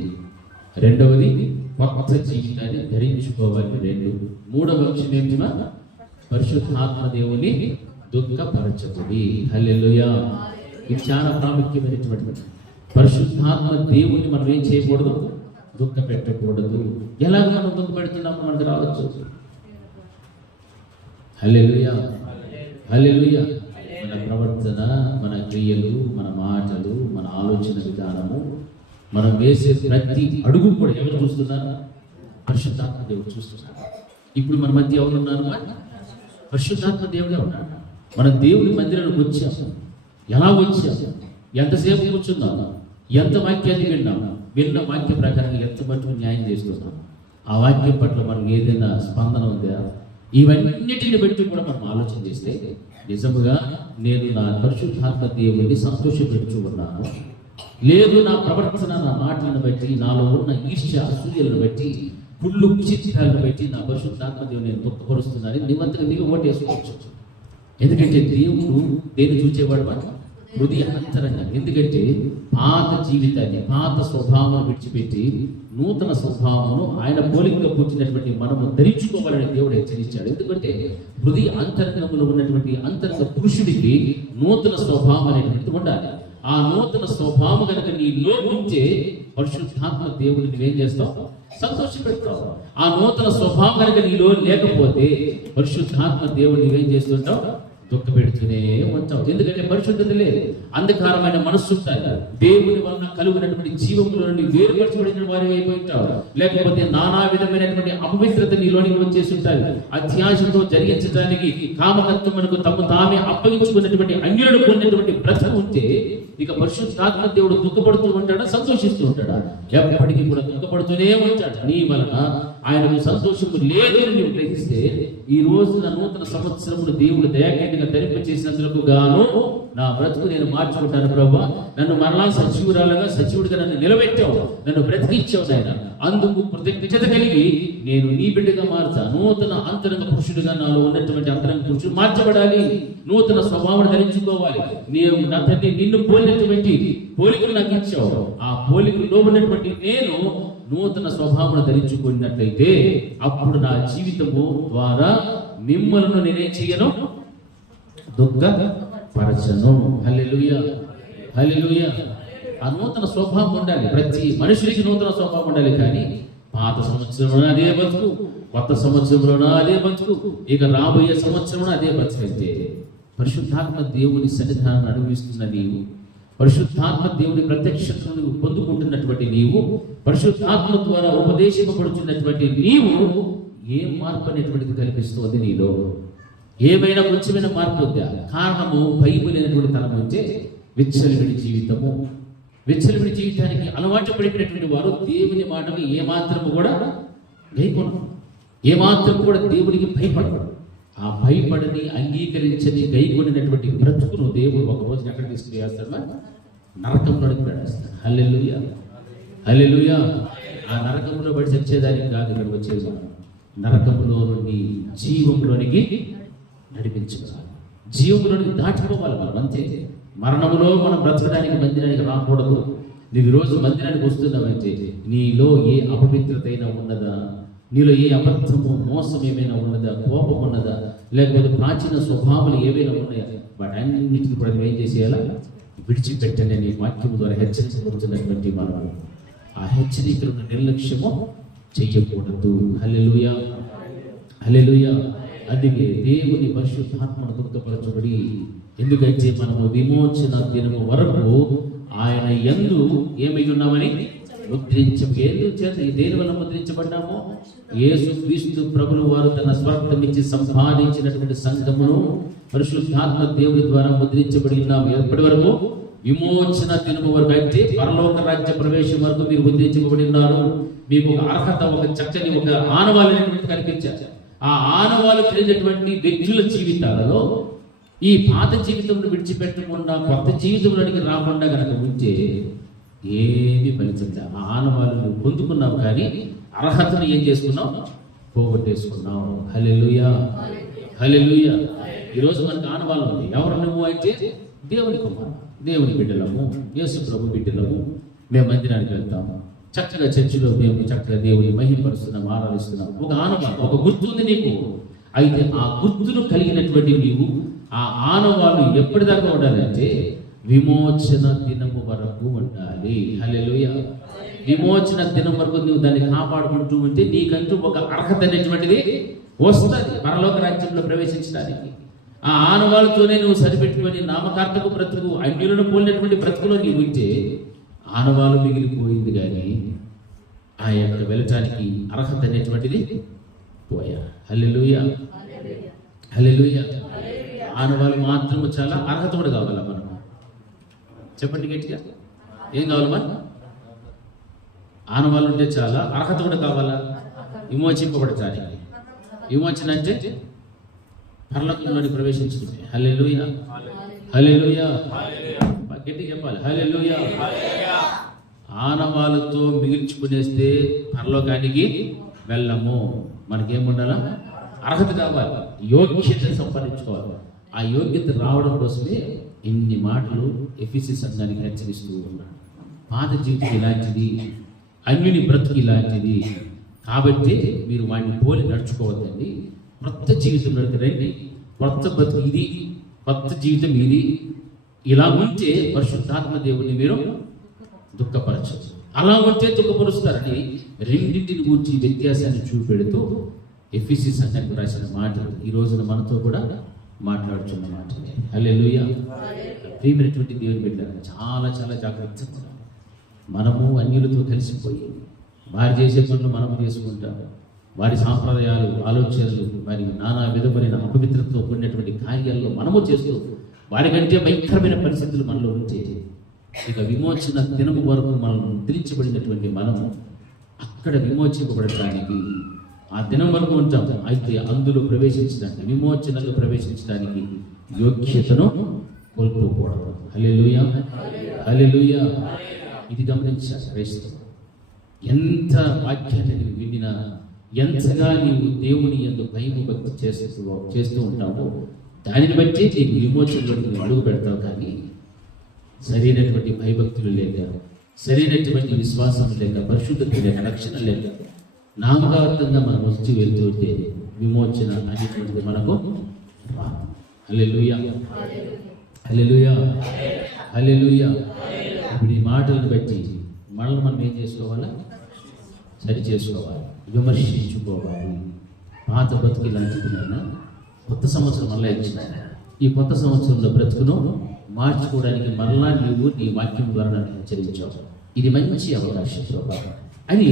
రెండవది కొత్త జీవితాన్ని ధరించుకోవాలని రెండు, మూడవ విషయం ఏమిటా? పరిశుద్ధాత్మ దేవుని దుఃఖపరచకుడి. హల్లెలూయా. ఇది చాలా ప్రాముఖ్యమైనటువంటి. పరిశుద్ధాత్మ దేవుని మనం ఏం చేయకూడదు? దుఃఖ పెట్టకూడదు. ఎలాగ మనం దుఃఖ పెడుతున్నామో మనకు రావచ్చు. హల్లెలూయా, హల్లెలూయా. మన ప్రవర్తన, మన క్రియలు, మన మాటలు, మన ఆలోచన విధానము, మనం వేసే ప్రతి అడుగు కూడా ఎవరు చూస్తున్నారు? పరిశుద్ధాత్మ దేవుడు చూస్తున్నారు. ఇప్పుడు మన మధ్య ఎవరున్నారు? పరిశుద్ధాత్మ దేవుడే ఉన్నాడు. మనం దేవుని మందిరానికి వచ్చాము. ఎలా వచ్చాము? ఎంతసేపు కూర్చున్నాము? ఎంత వాక్యాన్ని విన్నాము? విన్న వాక్య ప్రకారంగా ఎంత మటుకు న్యాయం చేస్తున్నాం? ఆ వాక్యం పట్ల మనకు ఏదైనా స్పందన ఉందా? ఇవన్నిటిని బట్టి కూడా మనం ఆలోచన చేస్తే నిజముగా నేను నా పరిశుద్ధాత్మ దేవుడిని సంతోషపెడుతూ ఉన్నాను, లేదు నా ప్రవర్తన, నా మాటలను బట్టి, నాలో ఉన్న ఈర్ష్య అసూయలను బట్టి, పుళ్ళు చిత్రాలను బట్టి నా పరిశుద్ధాత్మ దేవుని నేను దుఃఖపరుస్తున్నానని నీవంతగా నీవు ఓటేసుకోవచ్చు. ఎందుకంటే దేవుడు దేన్ని చూచేవాడు? హృదయ అంతరంగా. ఎందుకంటే పాత జీవితాన్ని, పాత స్వభావాన్ని విడిచిపెట్టి నూతన స్వభావమును ఆయన పోలికగా పుట్టినటువంటి మనము ధరించుకోవాలని దేవుడు హెచ్చరించాడు. ఎందుకంటే హృదయ అంతరంగంలో ఉన్నటువంటి అంతరంగ పురుషుడికి నూతన స్వభావం అనేటువంటిది ఉండాలి. ఆ నూతన స్వభావం కనుక నీలో ఉంటే పరిశుద్ధాత్మ దేవుడిని నువ్వేం చేస్తావు? సంతోషపెడతావు. ఆ నూతన స్వభావం కనుక నీలో లేకపోతే పరిశుద్ధాత్మ దేవుడిని నువ్వేం చేస్తుంటావు? దుఃఖ పెడుతూనే ఉంటావు. ఎందుకంటే పరిశుద్ధత లేదు, అంధకారమైన మనస్సు ఉంటాయి. దేవుని వలన కలుగునటువంటి జీవంలో నుండి వేరుపరచబడిన వారి అయిపోయింటావు. లేకపోతే నానా విధమైనటువంటి అపవిత్రత నీలోనికి వచ్చేసి ఉంటాయి. అత్యాశతో జరిగించడానికి, కామకత్వమునకు తమ తామే అప్పగించుకున్నటువంటి అంగులను పొందినటువంటి బ్రతుకు ఉంటే ఇక పరిశుద్ధాత్మ దేవుడు దుఃఖపడుతూ ఉంటాడా? సంతోషిస్తూ ఉంటాడా? ఎప్పటికీ కూడా దుఃఖపడుతూనే ఉంటాడు. నీ వలన ఆయనకు సంతోషము లేదు అని నీవు గ్రహిస్తే ఈ రోజున నూతన సంవత్సరములు దేవుడు దయాకీయంగా ధరింప చేసినందుకు గాను నా బ్రతుకు నేను మార్చుకుంటాను ప్రభువా. నన్ను మరలా సజీవుడిగా నన్ను నిలబెట్టావు, నన్ను బ్రతికించావు నాయన. అందుకు కృతజ్ఞత కలిగి నేను నీ బిడ్డగా మారుతా. నూతన అంతరంగ పురుషుడిగా నాలో ఉన్నటువంటి అంతరంగ పురుషుడు మార్చబడాలి. నూతన స్వభావం ధరించుకోవాలి. నీవు నా తండ్రి నిన్ను పోలినటువంటి పోలికలు నాకు ఇచ్చావు. ఆ పోలికలో ఉన్నటువంటి నేను నూతన స్వభావం ధరించుకున్నట్లయితే అప్పుడు నా జీవితము ద్వారా మిమ్మల్ని నేనేం చేయను? దుఃఖపరచను. హల్లెలూయా, హల్లెలూయా. ఆ నూతన స్వభావం ఉండాలి. ప్రతి మనుషుడికి నూతన స్వభావం ఉండాలి. కానీ పాత సంవత్సరంలో అదే బతుకు, కొత్త సంవత్సరంలో అదే బతుకు, ఇక రాబోయే సంవత్సరంలో అదే బతుకు అయితే పరిశుద్ధాత్మ దేవుని సన్నిధానాన్ని అనుభవిస్తున్న నీవు, పరిశుద్ధాత్మ దేవుని ప్రత్యక్షతను పొందుకుంటున్నటువంటి నీవు, పరిశుద్ధాత్మ ద్వారా ఉపదేశింపబడుతున్నటువంటి నీవు ఏ మార్పు అనేటువంటిది కల్పిస్తుంది నీలో? ఏమైనా కొంచెమైన మార్పు ఉందా? కారణము బైబిల్ అనేటువంటి తనం ఉంటే విచ్చలవిడి జీవితము. విచ్చలవిడి జీవితానికి అలవాటు పడిపోయినటువంటి వారు దేవుని మాటలు ఏమాత్రము కూడా గైకొనరు, ఏమాత్రము కూడా దేవునికి భయపడరు. ఆ భయపడని, అంగీకరించని, గైకొనినటువంటి బ్రతుకును దేవుడు ఒక రోజు ఎక్కడ తీసుకుని వేస్తాడు? నరకంలోనికి పడేస్తాడు. హల్లెలూయా, హల్లెలూయా. ఆ నరకంలో పడి చచ్చేదానికి కాదు ఇక్కడ వచ్చేది. మనం నరకంలో నుండి జీవంలోనికి నడిపించుకోవాలి, జీవంలోనికి దాటిపోవాలి మనం. అంతే. మరణంలో మనం బ్రతకడానికి మందిరానికి రాకూడదు. నువ్వు ఈరోజు మందిరానికి వస్తున్నావంటే నీలో ఏ అపవిత్రత అయినా ఉన్నదా? నీలో ఏ అబద్ధము, మోసం ఏమైనా ఉన్నదా? కోపం ఉన్నదా? లేకపోతే ప్రాచీన స్వభావాలు ఏవైనా ఉన్నాయా? వాటన్నిటిని కూడా ఏం చేసేయాలా? విడిచిపెట్టండి అని వాక్యం ద్వారా హెచ్చరించబడుతున్నటువంటి మనం ఆ హెచ్చరికలను నిర్లక్ష్యము చెయ్యకూడదు. హల్లెలూయా, హల్లెలూయా. అందుకే దేవుని పరిశుద్ధాత్మను దుఃఖపరచబడి, ఎందుకంటే మనము విమోచన దినము వరకు ఆయన యందు ఏమై ఉన్నామని దేని వల్ల ముద్రించబడ్డామో? యేసు క్రీస్తు ప్రభులు వారు తన స్వార్థం ఇచ్చి సంపాదించినటువంటి సంఘమును పరిశుద్ధాత్మ దేవుడి ద్వారా ముద్రించబడి ఉన్నాము. ఎప్పటి వరకు? విమోచన దినము వరకు. అయితే పరలోక రాజ్య ప్రవేశం వరకు మీరు ముద్రించబడి ఉన్నారు. మీకు ఒక అర్హత, ఒక చక్కని ఒక ఆనవాలు అనేటువంటి కనిపించారు. ఆ ఆనవాలు కలిగినటువంటి వ్యక్తుల జీవితాలలో ఈ పాత జీవితంలో విడిచిపెట్టకుండా కొత్త జీవితంలోనికి రాకుండా కనుక ఉంటే ఏమి ఫలించదు. ఆ ఆనవాళ్ళు పొందుకున్నావు కానీ అర్హతను ఏం చేసుకున్నావు? పోగొట్టేసుకున్నావు. హల్లెలూయా, హల్లెలూయా. ఈరోజు మనకు ఆనవాళ్ళు ఉంది. ఎవరు నువ్వు అంటే దేవుని కుమారుడు, దేవుని బిడ్డలము, యేసు ప్రభు బిడ్డలము. మేము మందిరానికి వెళ్తాము, చక్కగా చర్చిలో మేము చక్కగా దేవుని మహిమపరుస్తున్నాం, ఆరాధిస్తున్నాం. ఒక ఆనవాళ్ళు, ఒక గుర్తు ఉంది నీకు. అయితే ఆ గుర్తును కలిగినటువంటి నీవు ఆ ఆనవాళ్ళు ఎప్పటిదాకా ఉండాలంటే విమోచన దినము వరకు ఉండాలి. హల్లెలూయా. విమోచన దినం వరకు నువ్వు దాన్ని కాపాడుకుంటూ ఉంటే నీకంటూ ఒక అర్హత అనేటువంటిది వస్తుంది పరలోక రాజ్యంలో ప్రవేశించడానికి. ఆ ఆనవాళ్ళతోనే నువ్వు సరిపెట్టుకొని నామకార్థకు బ్రతుకు, అన్యులను పోలినటువంటి బ్రతుకులో నీవు ఉంటే ఆనవాళ్ళు మిగిలిపోయింది, కానీ ఆ యొక్క వెళ్ళటానికి అర్హత అనేటువంటిది పోయా. హల్లెలూయా, హల్లెలూయా. ఆనవాళ్ళు మాత్రము చాలా అర్హత కూడా కావాలా మనకు? చెప్పండి గట్టిగా, ఏం కావాలి మనం? ఆనవాళ్ళు ఉంటే చాలా, అర్హత కూడా కావాలా విమోచింపబడటానికి. విమోచన అంటే పరలోకంలోకి ప్రవేశించుకుంటే. హల్లెలూయా, హల్లెలూయా. గట్టిగా చెప్పాలి, హల్లెలూయా. ఆనవాళ్ళతో మిగిల్చుకునేస్తే పరలోకానికి వెళ్ళము. మనకేముండాలా? అర్హత కావాలి, యోగ్యత సంపాదించుకోవాలి. ఆ యోగ్యత రావడం కోసమే ఇన్ని మాటలు ఎఫెసీ సంఘానికి హెచ్చరిస్తూ ఉన్నాడు. పాత జీవితం ఇలాంటిది, అన్యుని బ్రతుకు ఇలాంటిది, కాబట్టి మీరు వాడిని పోలి నడుచుకోవద్దండి. కొత్త జీవితంలోకి రండి, కొత్త బ్రతుకు ఇది, కొత్త జీవితం ఇది. ఇలా ఉంటే పరిశుద్ధాత్మ దేవుడిని మీరు దుఃఖపరచదు. అలా ఉంటే దుఃఖపరుస్తారని రెండింటిని గురించి వ్యత్యాసాన్ని చూపెడుతూ ఎఫెసీ సంఘానికి రాసిన మాటలు ఈ రోజున మనతో కూడా మాట్లాడుతున్న మాటలే. హల్లెలూయా. ప్రియమైనటువంటి దేవుని బిడ్డలారా, చాలా చాలా జాగ్రత్తగా మనము అన్యులతో కలిసిపోయి వారు చేసే పనులు మనము చేసుకుంటాం. వారి సాంప్రదాయాలు, ఆలోచనలు, వారి నానా విధమైన అపవిత్రతతో కూడినటువంటి కార్యాల్లో మనము చేస్తూ వారికంటే భయంకరమైన పరిస్థితులు మనలో ఉంటే ఇక విమోచన దినము వరకు మనం ముద్రించబడినటువంటి మనము అక్కడ విమోచింపబడటానికి ఆ దినం వరకు ఉంటాం. అయితే అందులో ప్రవేశించడానికి, విమోచనలో ప్రవేశించడానికి యోగ్యతను కోల్పోకూడదు. హల్లెలూయా, హల్లెలూయా. ఇది గమనించాలి క్రైస్తవులు. ఎంత వాక్యాన్ని నీవు వినినా, ఎంతగా నీవు దేవుని యందు భయభక్తి చేస్తూ ఉంటావో దానిని బట్టి నీకు విమోచనలో నువ్వు అడుగు పెడతావు. కానీ సరైనటువంటి భయభక్తులు లేక, సరైనటువంటి విశ్వాసం లేక, పరిశుద్ధత లేక, రక్షణ లేక నామకార్థంగా మనం వచ్చి వెళ్తుంటే విమోచన అనేటువంటిది మనకు రాదు. హల్లెలూయా, హల్లెలూయా, హల్లెలూయా. ఇప్పుడు ఈ మాటలను బట్టి మనల్ని మనం ఏం చేసుకోవాలా? సరి చేసుకోవాలి, విమర్శించుకోవాలి. పాత బతుకు ఇలాంటిదినైనా కొత్త సంవత్సరం మళ్ళీ ఇచ్చిన ఈ కొత్త సంవత్సరంలో బ్రతుకును మార్చుకోవడానికి మరలా నీవు నీ వాక్యం ద్వారా నన్ను హెచ్చరించావు. ఇది మంచి అవకాశం ప్రభా అని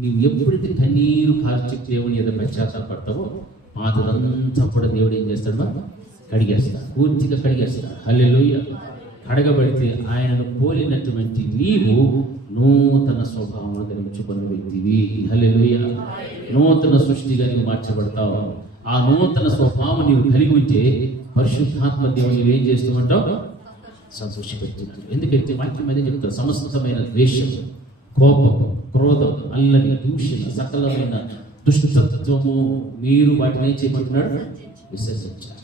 నీవు ఎప్పుడైతే కన్నీరు కార్చి దేవుని ఏదో పశ్చాత్తాపడతావో పాతదంతా కూడా దేవుడు ఏం చేస్తాడు? కడిగేస్తాడు, పూర్తిగా కడిగేస్తాడు. హల్లెలూయా. కడగబడితే ఆయనను పోలినటువంటి నీవు నూతన స్వభావం ధరించుకున్న వ్యక్తివి. హల్లెలూయా. నూతన సృష్టిగా నీవు మార్చబడతావు. ఆ నూతన స్వభావం నీవు కలిగి ఉంటే పరిశుద్ధాత్మ దేవుని ఏం చేస్తూ ఉంటావు? సంతోషపెడుతున్నాడు. ఎందుకంటే వాక్యం అదే చెప్తారు, సమస్తమైన ద్వేషం, కోపం, క్రోధం, అల్లరి, దూషణ, సకలమైన దుష్టత్వము మీరు వాటిని ఏం చేయమంటున్నాడు? విసర్జించాలి.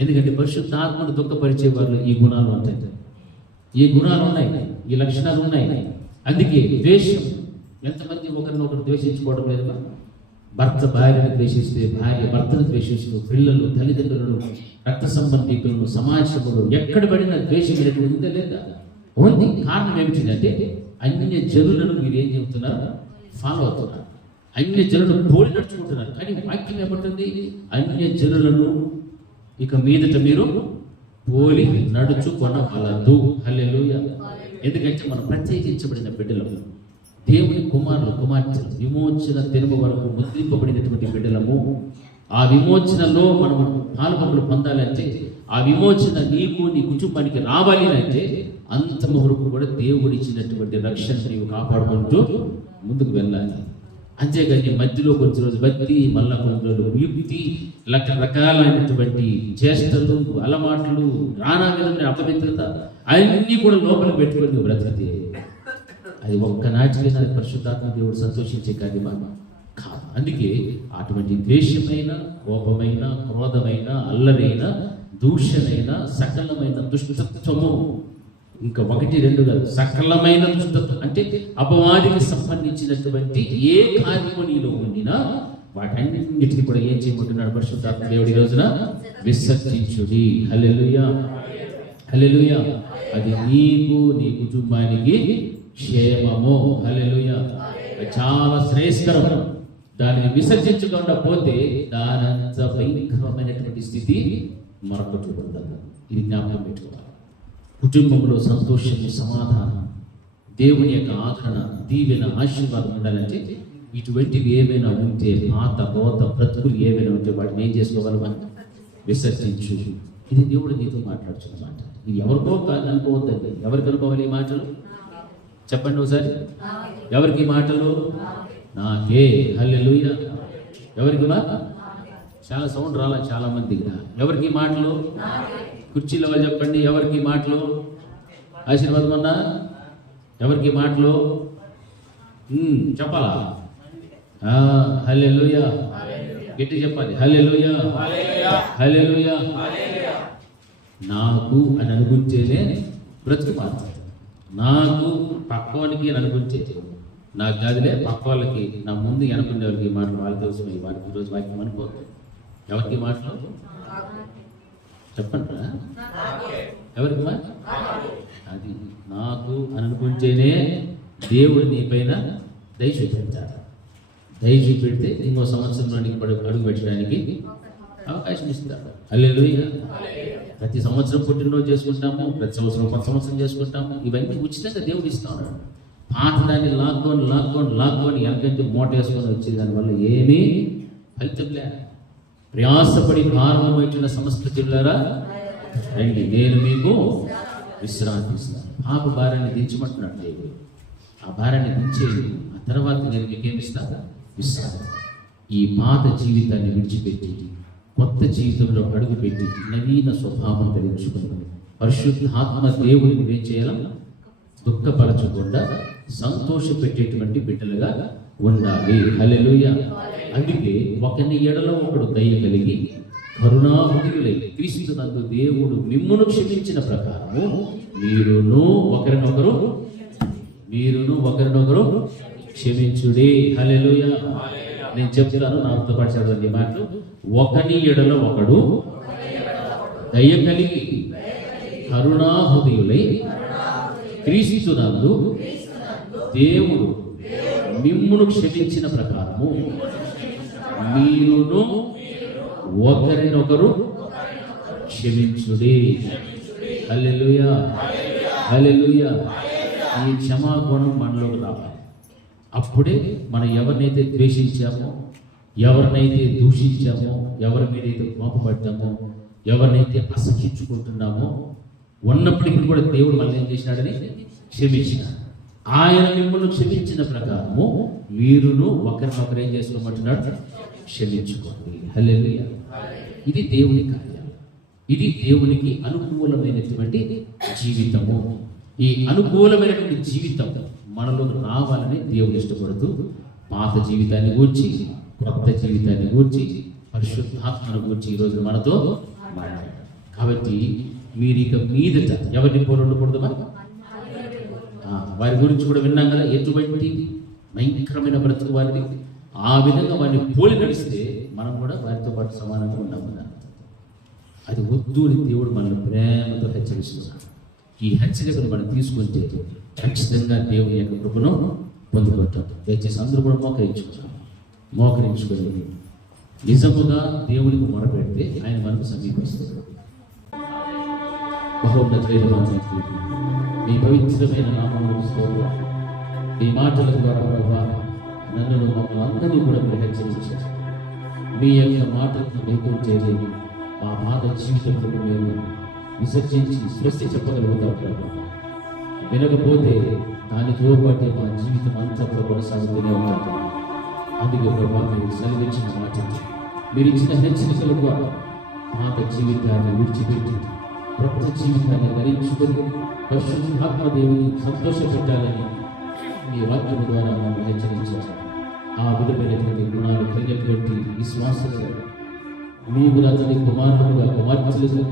ఎందుకంటే పరిశుద్ధాత్మను దుఃఖపరిచే వాళ్ళు ఈ గుణాలు ఉంటాయి, ఈ గుణాలు ఉన్నాయి, ఈ లక్షణాలు ఉన్నాయి. అందుకే ద్వేషం. ఎంతమంది ఒకరినొకరు ద్వేషించుకోవడం లేదు? భర్త భార్యను ద్వేషిస్తే, భార్య భర్తను ద్వేషిస్తూ, పిల్లలు తల్లిదండ్రులను, రక్త సంబంధికులను, సమాజంలో ఎక్కడ పడినా ద్వేషం అనేటువంటి ఉందా లేదా? ఉంది. కారణం ఏమిటంటే అన్య జనులను మీరు ఏం చెబుతున్నారు? ఫాలో అవుతున్నారు. అన్య జనులను పోలి నడుచుకుంటున్నారు. కానీ వాక్యం ఏమంటుంది? అన్య జనులను ఇక మీదట మీరు పోలి నడుచుకొనవలదు. హల్లెలూయా. ఎందుకంటే మనం ప్రత్యేకించబడిన బిడ్డలము, దేవుని కుమారులు, కుమార్తెలు, విమోచన దినము వరకు ముద్రింపబడినటువంటి బిడ్డలము. ఆ విమోచనలో మనము పాలుపంపులు పొందాలంటే, ఆ విమోచన నీకు, నీ కుటుంబానికి రావాలి అంటే అంతము వరకు కూడా దేవుడు ఇచ్చినటువంటి రక్షణ నీవు కాపాడుకుంటూ ముందుకు వెళ్ళాలి. అంతేగాని మధ్యలో కొంచెం రోజు భక్తి, మళ్ళా కొంచెం రోజులు యుక్తి, రకరకాలైనటువంటి చేష్టలు, అలవాట్లు, నానా విధమైన అపవిత్రత అన్నీ కూడా లోపల పెట్టుకొని నువ్వు బ్రతికితే అది ఒక్కనాటికైనా పరిశుద్ధాత్మ దేవుడు సంతోషించే కార్యమా కాదు. అందుకే అటువంటి ద్వేషమైన, కోపమైన, క్రోధమైన, అల్లరైన, దూషణైన, సకలమైన దుష్టత్వము, ఇంకా 1, 2 కాదు, సకలమైన దుష్టత్వం అంటే అపవాదికి సంబంధించినటువంటి ఏ కార్యము నీలో ఉండినా వాటన్నిటిని కూడా ఏం చేయమంటున్నాడు పరిశుద్ధాత్మ దేవుడి రోజున? విసర్జించుడి. హల్లెలూయా, హల్లెలూయా. అది నీకు నీ కుటుంబానికి క్షేమము. హల్లెలూయా. అది చాలా శ్రేయస్కరం. దానిని విసర్జించకుండా పోతే దానంత భయంకరమైనటువంటి స్థితి మరొకటి ఉండదు. ఇది జ్ఞాపకం పెట్టుకోవాలి. కుటుంబంలో సంతోషము, సమాధానం, దేవుని యొక్క ఆదరణ, దీవెన, ఆశీర్వాదం ఉండాలంటే ఇటువంటివి ఏమైనా ఉంటే, పాత కోత బ్రతుకులు ఏమైనా ఉంటే వాటిని ఏం చేసుకోగలమా? విసర్జించు. ఇది దేవుడు నీతో మాట్లాడుతున్న మాట. ఇది ఎవరికో కాదు అనుకోవద్దండి. ఎవరికి అనుకోవాలి ఈ మాటలు? చెప్పండి ఒకసారి. ఎవరికి మాటలు? నాకే. హల్లెలూయా. ఎవరికి చాలా సౌండ్ రాలా చాలా మంది. ఎవరికి మాటలు? కుర్చీలో వాళ్ళు చెప్పండి. ఎవరికి మాటలు? ఆశీర్వాదం అన్నా ఎవరికి మాటలు? చెప్పాలా? హల్లెలూయా. గట్టి చెప్పాలి. హల్లెలూయా, హల్లెలూయా. నాకు అని అనుకుంటేనే బ్రతుకు మారుతుంది. నాకు పక్కవానికి అని అనుకుంటే నాకు కాదులే, పక్క వాళ్ళకి, నా ముందు అనుకునే వాళ్ళకి ఈ మాటలు వాళ్ళకి తెలుసు. వాళ్ళకి ఈరోజు వాక్యం అనుకోవద్దు. ఎవరికి మాటలు? చెప్పండి. ఎవరికి మాట? అది నాకు అని అనుకుంటేనే దేవుడు నీ పైన దయ చూపెడతాడు. దయ చూపెడితే ఇంకో సంవత్సరంలోనికి అడుగు పెట్టడానికి అవకాశం ఇస్తాడు. హల్లెలూయా. ప్రతి సంవత్సరం పుట్టినరోజు చేసుకుంటాము, ప్రతి సంవత్సరం కొత్త సంవత్సరం చేసుకుంటాము. ఇవన్నీ ఉచితంగా దేవుడు ఇస్తా ఉన్నాడు. పాత దాన్ని లాక్కొని ఎంతంటే మూట వేసుకొని వచ్చే దానివల్ల ఏమీ ఫలితం లేదు. ప్రయాసపడి భారం వచ్చిన సమస్త జిల్లారా రండి, నేను మీకు విశ్రాంతి ఇస్తాను. పాప భారాన్ని దించమంటున్నాడు దేవుడు. ఆ భారాన్ని దించేది, ఆ తర్వాత నేను మీకేమిస్తాను? విశ్రాంతి. ఈ పాత జీవితాన్ని విడిచిపెట్టి కొత్త జీవితంలో అడుగుపెట్టి నవీన స్వభావం ధరించుకుని పరిశుద్ధాత్మ దేవుడిని ఏం చేయాలి? దుఃఖపరచకుండా సంతోషపెట్టేటువంటి బిడ్డలుగా ఉండాలి. హల్లెలూయా. అందుకే ఒకని ఎడలో ఒకడు దయ కలిగి కరుణాహృదయులై క్రీస్తునందు దేవుడు మిమ్మును క్షమించిన ప్రకారము మీరును ఒకరినొకరు క్షమించుడి. హల్లెలూయా. నేను చెప్తాను, నాతో పాటు చదవండి ఈ మాటలు. ఒకని ఎడలో ఒకడు దయ కలిగి కరుణాహృదయులై క్రీస్తునందు దేవుడు మిమ్మును క్షమించిన ప్రకారము మీరును ఒకరినొకరు క్షమించుడి. హల్లెలూయా, హల్లెలూయా. ఈ క్షమాగుణం మనలోకి రావాలి. అప్పుడే మనం ఎవరినైతే ద్వేషించామో, ఎవరినైతే దూషించామో, ఎవరి మీదైతే కోపపడ్డామో, ఎవరినైతే అసహించుకుంటున్నామో ఉన్నప్పటికీ కూడా దేవుడు మనల్ని ఏం చేసినాడని క్షమించినాడు. ఆయన మిమ్మల్ని క్షమించిన ప్రకారము మీరును ఒకరినొకరు ఏం చేసుకోమంటున్నాడు? క్షమించుకోండి. హల్లెలూయా. ఇది దేవుని కార్యం. ఇది దేవునికి అనుకూలమైనటువంటి జీవితము. ఈ అనుకూలమైనటువంటి జీవితం మనలో రావాలని దేవుడు ఇష్టపడుతూ పాత జీవితాన్ని గూర్చి, కొత్త జీవితాన్ని గూర్చి, పరిశుద్ధాత్మను గూర్చి ఈరోజు మనతో మాట్లాడారు. కాబట్టి మీరు ఇక మీదట ఎవరిని పోలి ఉండకూడదు. వారి గురించి కూడా విన్నాం కదా, ఎటువంటి భయంకరమైన బ్రతుకు వారిని. ఆ విధంగా వారిని పోలి నడిస్తే మనం కూడా వారితో పాటు సమానంగా ఉన్నామన్నారు. అది వద్దు అని దేవుడు మనల్ని ప్రేమతో హెచ్చరిస్తున్నాడు. ఈ హెచ్చరికను మనం తీసుకుంటే ఖచ్చితంగా దేవుని యొక్క కృపను పొందుకుంటాం. దయచేసి అందరూ కూడా మోకరించుకొని నిజముగా దేవునికి మొరపెడితే ఆయన మనకు సమీపిస్తాడు. మహోన్నతమైన మీ పవిత్రమైన నామములకు స్తోత్రం. ఈ మాటల ద్వారా ప్రభువా నన్ను మమ్మల్ని అందరినీ కూడా మీరు హెచ్చరించారు. మీ యొక్క మాటలను మీకు చేయలేదు. మా బాధ జీవితంలో మేము విసర్జించి స్వస్తి చెప్పగలుగుతాం ప్రభు. వినకపోతే దానితో పాటే మా జీవితం అంతా కొనసాగుతూనే ఉంటుంది. అందుకే ప్రభావ మీరు సెలవించిన మాట, మీరు ఇచ్చిన హెచ్చరికల ద్వారా పాత జీవితాన్ని విడిచిపెట్టి కొత్త జీవితాన్ని ధరించుకొని పరిశుద్ధాత్మ దేవుని సంతోషపెట్టాలని మీ వాక్యం ద్వారా మనం హెచ్చరించారు. ఆ విధమైనటువంటి గుణాలు కలిగినటువంటి విశ్వాసంగా మీరు అతని కుమారులుగా కుమార్తెలుగా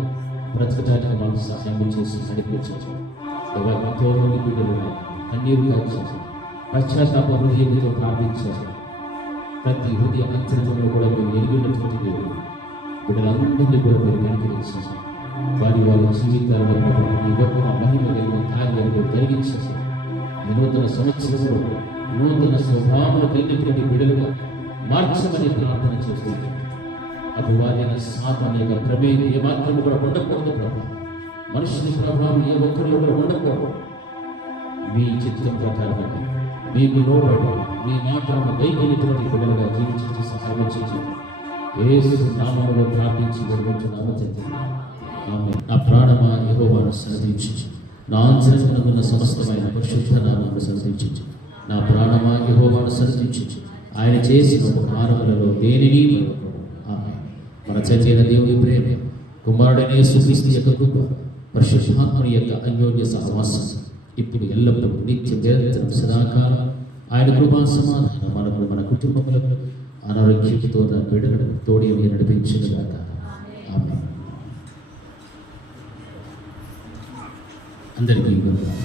బ్రతకటానికి మాకు సహాయం చేసి నడిపించారు. ఎంతో మంది బిడ్డలు కన్నీరు కాల్చారు, పశ్చాత్తాప హృదయంతో ప్రార్థించారు. ప్రతి హృదయ అంతరంగంలో కూడా మీరు ఎరిగినటువంటి దేవుడు బిడ్డలందరినీ కూడా మీరు కనికరించారు. వారి జీవితాల్లో ఈ గొప్ప మహిమ కలిగిన కార్యాలు జరిగించేసి ఈ నూతన సంవత్సరంలో నూతన స్వభావాలు కలిగినటువంటి బిడ్డలుగా మార్చమని ప్రార్థన చేస్తుంది. అపవాదైన సాతాను యొక్క ప్రమేయం ఏమాత్రం కూడా ఉండకూడదు ప్రభు. మనుషుని ప్రభావం ఏ ఒక్కరిలో కూడా ఉండకూడదు. మీ చిత్తం ప్రకారంగా మీకు లోబడి మీ మాత్రము దైవమైనటువంటి బిడ్డలుగా జీవించి సహాయం చేసి యేసు నామములో ప్రార్థించి వేడుకుంటున్నాము తండ్రి. ఆమేన్. నా ప్రాణమా యెహోవాను స్తుతించు, నా అంతరంగమున సమస్తమైన పరిశుద్ధ నామమును స్తుతించు. నా ప్రాణమా యెహోవాను స్తుతించు, ఆయన చేసిన ఉపకారములలో దేనిని మరొకడు. ఆమేన్. మన చైతన్య దేవుని ప్రేమ, కుమారుడైన యేసుక్రీస్తు యొక్క కృప, పరిశుద్ధాత్మని యొక్క అన్యోన్య సహవాసం ఇప్పుడు ఎల్లప్పుడూ నిత్య నిరంతరం సదాకాలం ఆయన కృపా సమాధానం మనకు మన కుటుంబములకు అనారోగ్యంతో నా బిడ్డలను తోడి నడిపించుగాక. ఆమేన్. అందరికీ వందనాలు.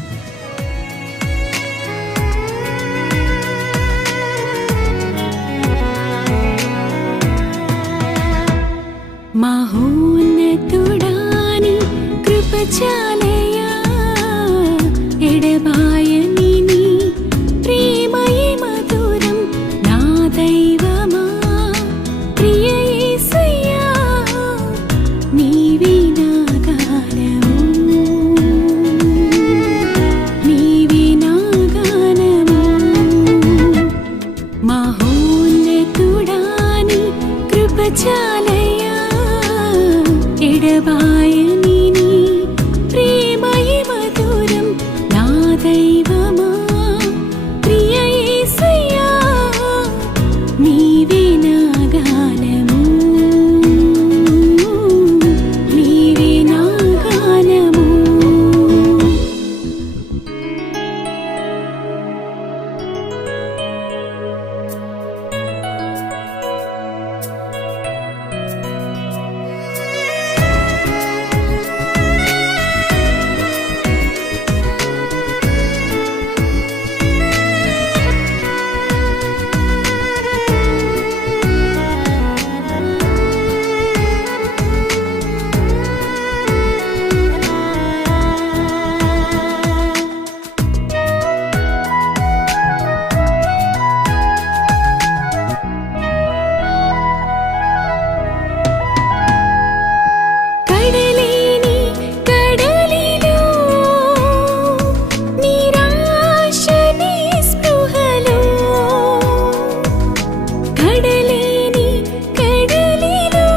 మహోన్నతుడాని కృప చాలయా, ఎడబాయని నీ ప్రేమయే మధురం. నా దైవమా ప్రియ యేసయ్యా, నీవే నా గానము, నీవే నా గానము. మహోన్నతుడాని కృప చాలయా, ఎడబాయని నీ ప్రేమయే మధురం. నా దైవమా ప్రియ యేసయ్యా, నీవే నా గానము, నీవే నా గానము. కడలేని కడలిలో నిరాశ నిస్పృహలో, కడలేని కడలిలో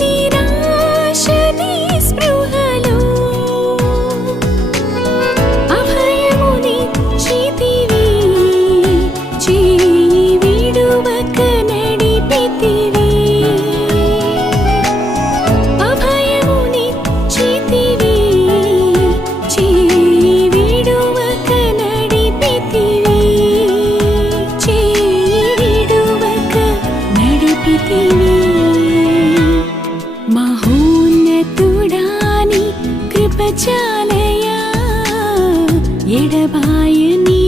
నిరాశ నిస్పృహలో, అభయమునిచ్చితివి, చేయి విడువక నడిపితివి. అభయమునిచ్చితివి, చేయి విడువక నడిపితివి, చేయి విడువక నడిపితివి. మహోన్నతుడాని కృప చాలయా, ఎడబాయని